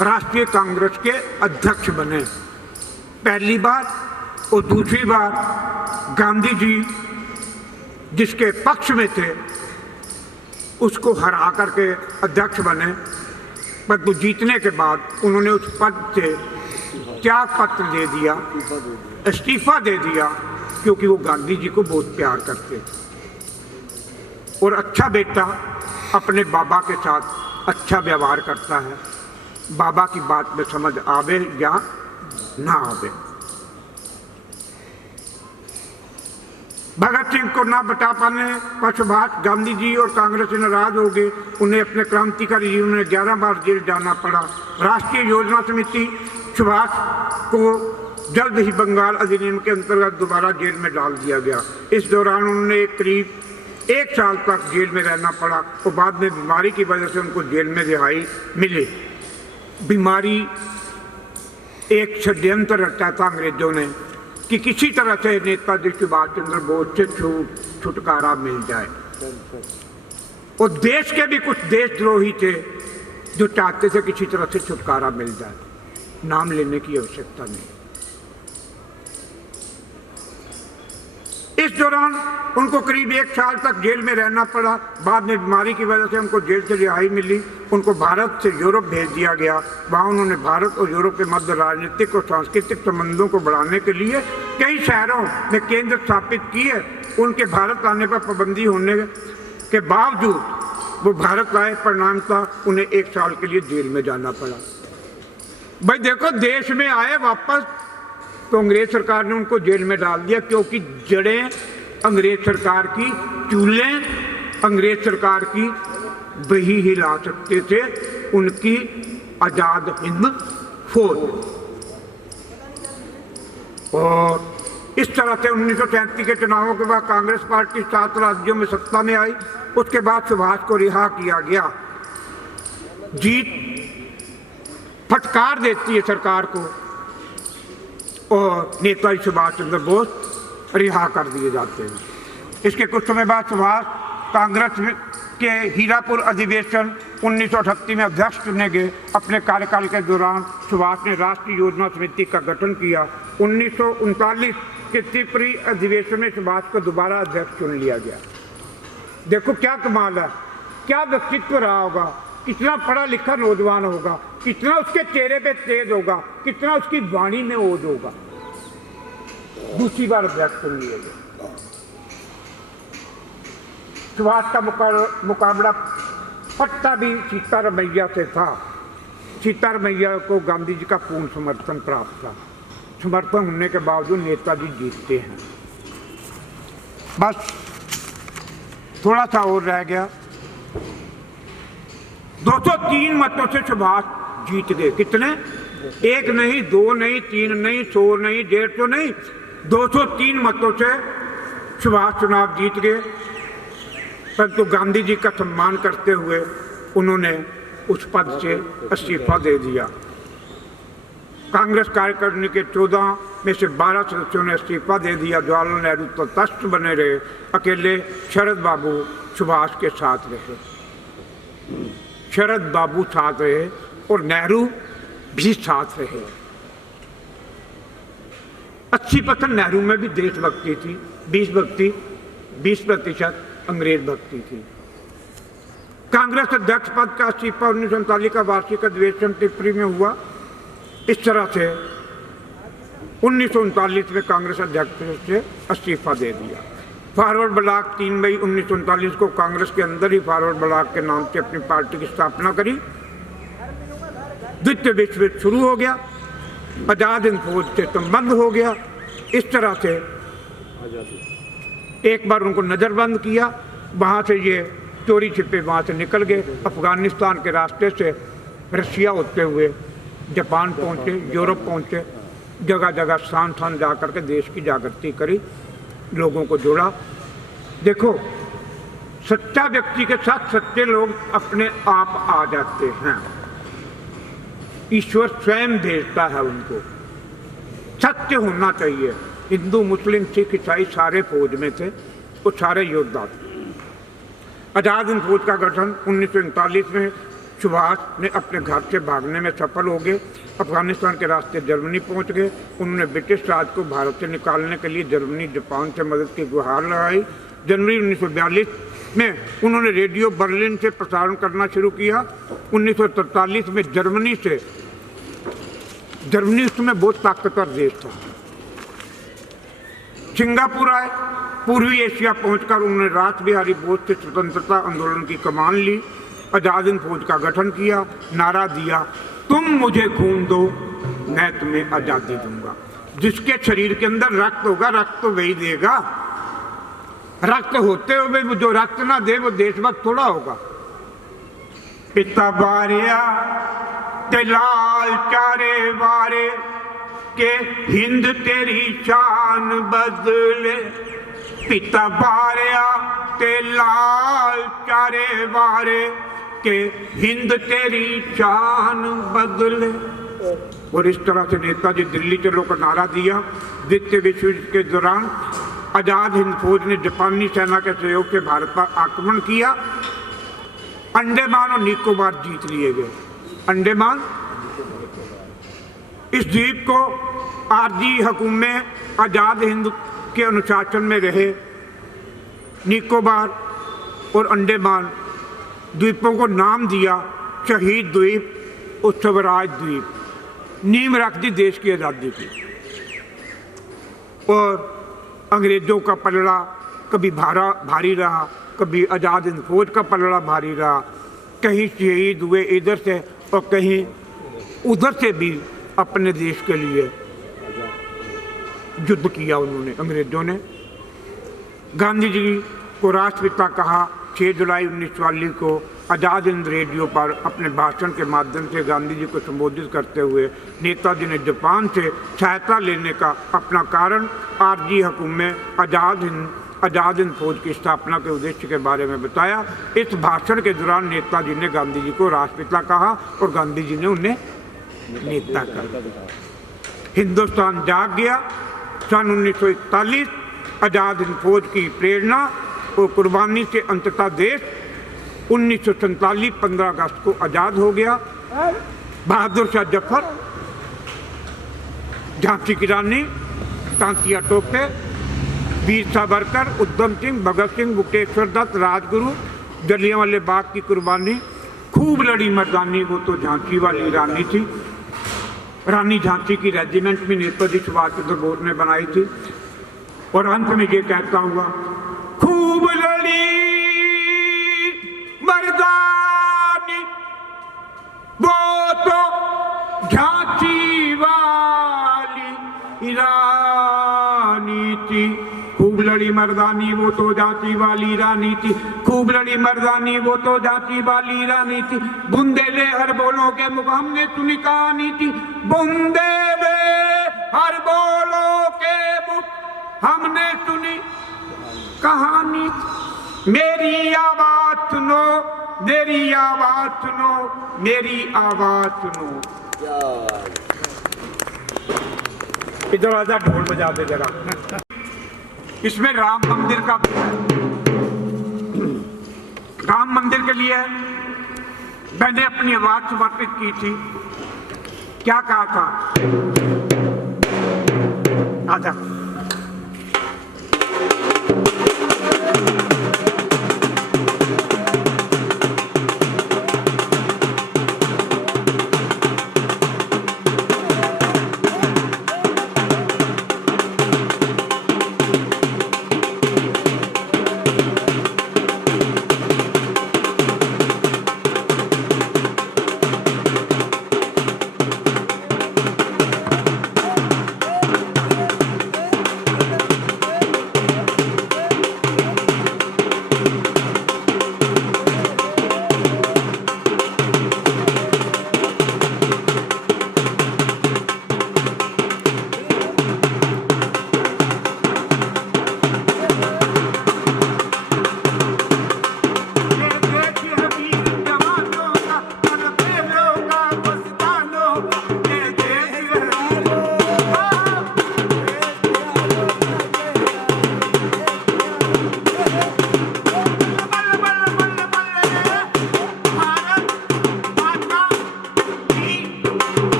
राष्ट्रीय कांग्रेस के अध्यक्ष बने, पहली बार, और दूसरी बार गांधी जी जिसके पक्ष में थे उसको हरा करके अध्यक्ष बने, परंतु जीतने के बाद उन्होंने उस पद से त्याग पत्र दे दिया, इस्तीफा दे दिया, क्योंकि वो गांधी जी को बहुत प्यार करते थे। और अच्छा बेटा अपने बाबा के साथ अच्छा व्यवहार करता है, बाबा की बात में समझ आवे या ना आवे। भगत सिंह को ना बचा पाने पर सुभाष गांधी जी और कांग्रेस से नाराज हो गए। उन्हें अपने क्रांतिकारी जीवन में 11 बार जेल जाना पड़ा। राष्ट्रीय योजना समिति सुभाष को जल्द ही बंगाल अधिनियम के अंतर्गत दोबारा जेल में डाल दिया गया। इस दौरान उन्होंने करीब 1 साल तक जेल में रहना पड़ा और बाद में बीमारी की वजह से उनको जेल में रिहाई मिली। बीमारी एक षड्यंत्र रचा था अंग्रेजों ने कि किसी तरह से नेताजी सुभाष चंद्र बोस से छुटकारा मिल जाए। और देश के भी कुछ देशद्रोही थे जो चाहते थे किसी तरह से छुटकारा मिल जाए, नाम लेने की आवश्यकता नहीं। इस दौरान उनको करीब 1 साल तक जेल में रहना पड़ा। बाद में बीमारी की वजह से उनको जेल से रिहाई मिली। उनको भारत से यूरोप भेज दिया गया। वहाँ उन्होंने भारत और यूरोप के मध्य राजनीतिक और सांस्कृतिक संबंधों को बढ़ाने के लिए कई शहरों में केंद्र स्थापित किए। उनके भारत आने पर पाबंदी होने के बावजूद वो भारत आए, परिणामतः उन्हें 1 साल के लिए जेल में जाना पड़ा। भाई देखो, देश में आए वापस तो अंग्रेज सरकार ने उनको जेल में डाल दिया, क्योंकि जड़ें अंग्रेज सरकार की, चूल्हे अंग्रेज सरकार की वही हिला सकते थे, उनकी आजाद हिंद फौज। और इस तरह से 1937 के चुनावों के बाद कांग्रेस पार्टी 7 राज्यों में सत्ता में आई। उसके बाद सुभाष को रिहा किया गया। जीत फटकार देती है सरकार को और नेताजी सुभाष चंद्र बोस रिहा कर दिए जाते हैं। इसके कुछ समय बाद सुभाष कांग्रेस के हीरापुर अधिवेशन 1938 में अध्यक्ष चुने गए। अपने कार्यकाल के दौरान सुभाष ने राष्ट्रीय योजना समिति का गठन किया। 1939 के त्रिपुरी अधिवेशन में सुभाष को दोबारा अध्यक्ष चुन लिया गया। देखो क्या कमाल है, क्या व्यक्तित्व रहा होगा, कितना पढ़ा लिखा नौजवान होगा, कितना उसके चेहरे पे तेज होगा, कितना उसकी वाणी में ओज होगा। दूसरी बार अध्यक्ष चुन लिए गए। सुभाष का मुकाबला पट्टा भी सीतारमैया से था। सीतारमैया को गांधी जी का पूर्ण समर्थन प्राप्त था। समर्थन होने के बावजूद नेताजी जीतते हैं। बस थोड़ा सा और रह गया। 203 मतों से सुभाष जीत गए। कितने? 1 नहीं, 2 नहीं, 3 नहीं, 100 नहीं, 150 नहीं, 203 मतों से सुभाष चुनाव जीत गए। परंतु गांधी जी का सम्मान करते हुए उन्होंने उस पद से इस्तीफा दे दिया। कांग्रेस कार्यकारिणी के 14 में से 12 सदस्यों ने इस्तीफा दे दिया। जवाहरलाल नेहरू तो तटस्थ बने रहे, अकेले शरद बाबू सुभाष के साथ रहे। शरद बाबू साथ रहे और नेहरू भी साथ रहे। 80% नेहरू में भी देशभक्ति थी, 20% अंग्रेज भक्ति थी। कांग्रेस अध्यक्ष पद का इस्तीफा 1939 का वार्षिक अधिवेशन टिप्पणी में हुआ। इस तरह से 1939 में कांग्रेस अध्यक्ष से इस्तीफा दे दिया। फॉरवर्ड ब्लॉक 3 मई 1939 को कांग्रेस के अंदर ही फॉरवर्ड ब्लॉक के नाम से अपनी पार्टी की स्थापना करी। द्वितीय विश्व युद्ध शुरू हो गया, आजाद हिंद फौज से संबंध हो गया। इस तरह से एक बार उनको नज़रबंद किया, वहाँ से ये चोरी छिपे वहाँ से निकल गए। अफगानिस्तान के रास्ते से रशिया होते हुए जापान पहुँचे, यूरोप पहुँचे, जगह जगह स्थान स्थान जा कर के देश की जागृति करी, लोगों को जोड़ा। देखो, सच्चा व्यक्ति के साथ सच्चे लोग अपने आप आ जाते हैं, ईश्वर स्वयं भेजता है उनको। सत्य होना चाहिए। हिंदू, मुस्लिम, सिख, ईसाई सारे फौज में थे, वो सारे योद्धा थे। आजाद हिंद फौज का गठन 1939 में सुभाष ने अपने घर से भागने में सफल हो गए। अफगानिस्तान के रास्ते जर्मनी पहुंच गए। उन्होंने ब्रिटिश राज को भारत से निकालने के लिए जर्मनी, जापान से मदद की गुहार लगाई। जनवरी 1942 में उन्होंने रेडियो बर्लिन से प्रसारण करना शुरू किया। 1943 में जर्मनी उसमें बहुत ताकतवर देश था। सिंगापुर आए। पूर्वी एशिया पहुंचकर उन्होंने रास बिहारी बोस से स्वतंत्रता आंदोलन की कमान ली। आजाद हिंद फौज का गठन किया, नारा दिया, तुम मुझे खून दो, मैं तुम्हें आजादी दूंगा। जिसके शरीर के अंदर रक्त होगा, रक्त तो वही देगा। रक्त होते हुए जो रक्त ना दे वो देशभक्त थोड़ा होगा। पिता बारिया ते लाल चारे वारे के हिंद तेरी शान बदले। पिता बारिया ते लाल चारे वारे के हिंद तेरी शान बदले। और इस तरह से नेताजी दिल्ली चलो का नारा दिया। द्वितीय विश्व युद्ध के दौरान आजाद हिंद फौज ने जापानी सेना के सहयोग से भारत पर आक्रमण किया। अंडमान और निकोबार जीत लिए गए। अंडमान, इस द्वीप को आरजी हुकूमत आजाद हिंद के अनुशासन में रहे। निकोबार और अंडमान द्वीपों को नाम दिया शहीद द्वीप और स्वराज द्वीप। नींव रख दी देश की आज़ादी की। और अंग्रेज़ों का पलड़ा कभी भारी रहा, कभी आज़ाद हिंद फौज का पलड़ा भारी रहा। कहीं शहीद हुए इधर से और कहीं उधर से भी अपने देश के लिए युद्ध किया उन्होंने, अंग्रेज़ों ने। गांधी जी को राष्ट्रपिता कहा। 6 जुलाई 1944 को आज़ाद हिंद रेडियो पर अपने भाषण के माध्यम से गांधी जी को संबोधित करते हुए नेताजी ने जापान से सहायता लेने का अपना कारण आरजी हुकूमत आज़ाद हिंद फौज की स्थापना के उद्देश्य के बारे में बताया। इस भाषण के दौरान नेताजी ने गांधी जी को राष्ट्रपिता कहा और गांधी जी ने उन्हें नेता कहा। हिंदुस्तान जाग गया। सन 1941 आज़ाद हिंद फौज की प्रेरणा और कुर्बानी से अंततः देश 1947 15 अगस्त को आज़ाद हो गया। बहादुर शाह जफर, झांसी की रानी, तांतिया टोपे, वीर सावरकर, उधम सिंह, भगत सिंह, बुटेश्वर दत्त, राजगुरु, जलियांवाले बाग की कुर्बानी, खूब लड़ी मर्दानी, वो तो झांसी वाली रानी थी। रानी झांसी की रेजिमेंट भी नेताजी सुभाष चंद्र बोस ने बनाई थी। और अंत में ये कहता हुआ, खूब लड़ी मर्दानी, वो तो झांसी वाली रानी थी। खूब लड़ी मर्दानी, वो तो झांसी वाली रानी थी। खूब लड़ी मर्दानी, वो तो झांसी वाली रानी थी। बुंदे ले हर बोलों के मुख हमने सुनी कहानी थी। बुंदे ले हर बोलों के मुख हमने सुनी कहानी। मेरी आवाज सुनो, मेरी आवाज सुनो, मेरी आवाज सुनो। क्या बात है। इधर आजा, ढोल बजा दे जरा। इसमें राम मंदिर का भी है। राम मंदिर के लिए मैंने अपनी आवाज समर्पित की थी। क्या कहा था? आजा।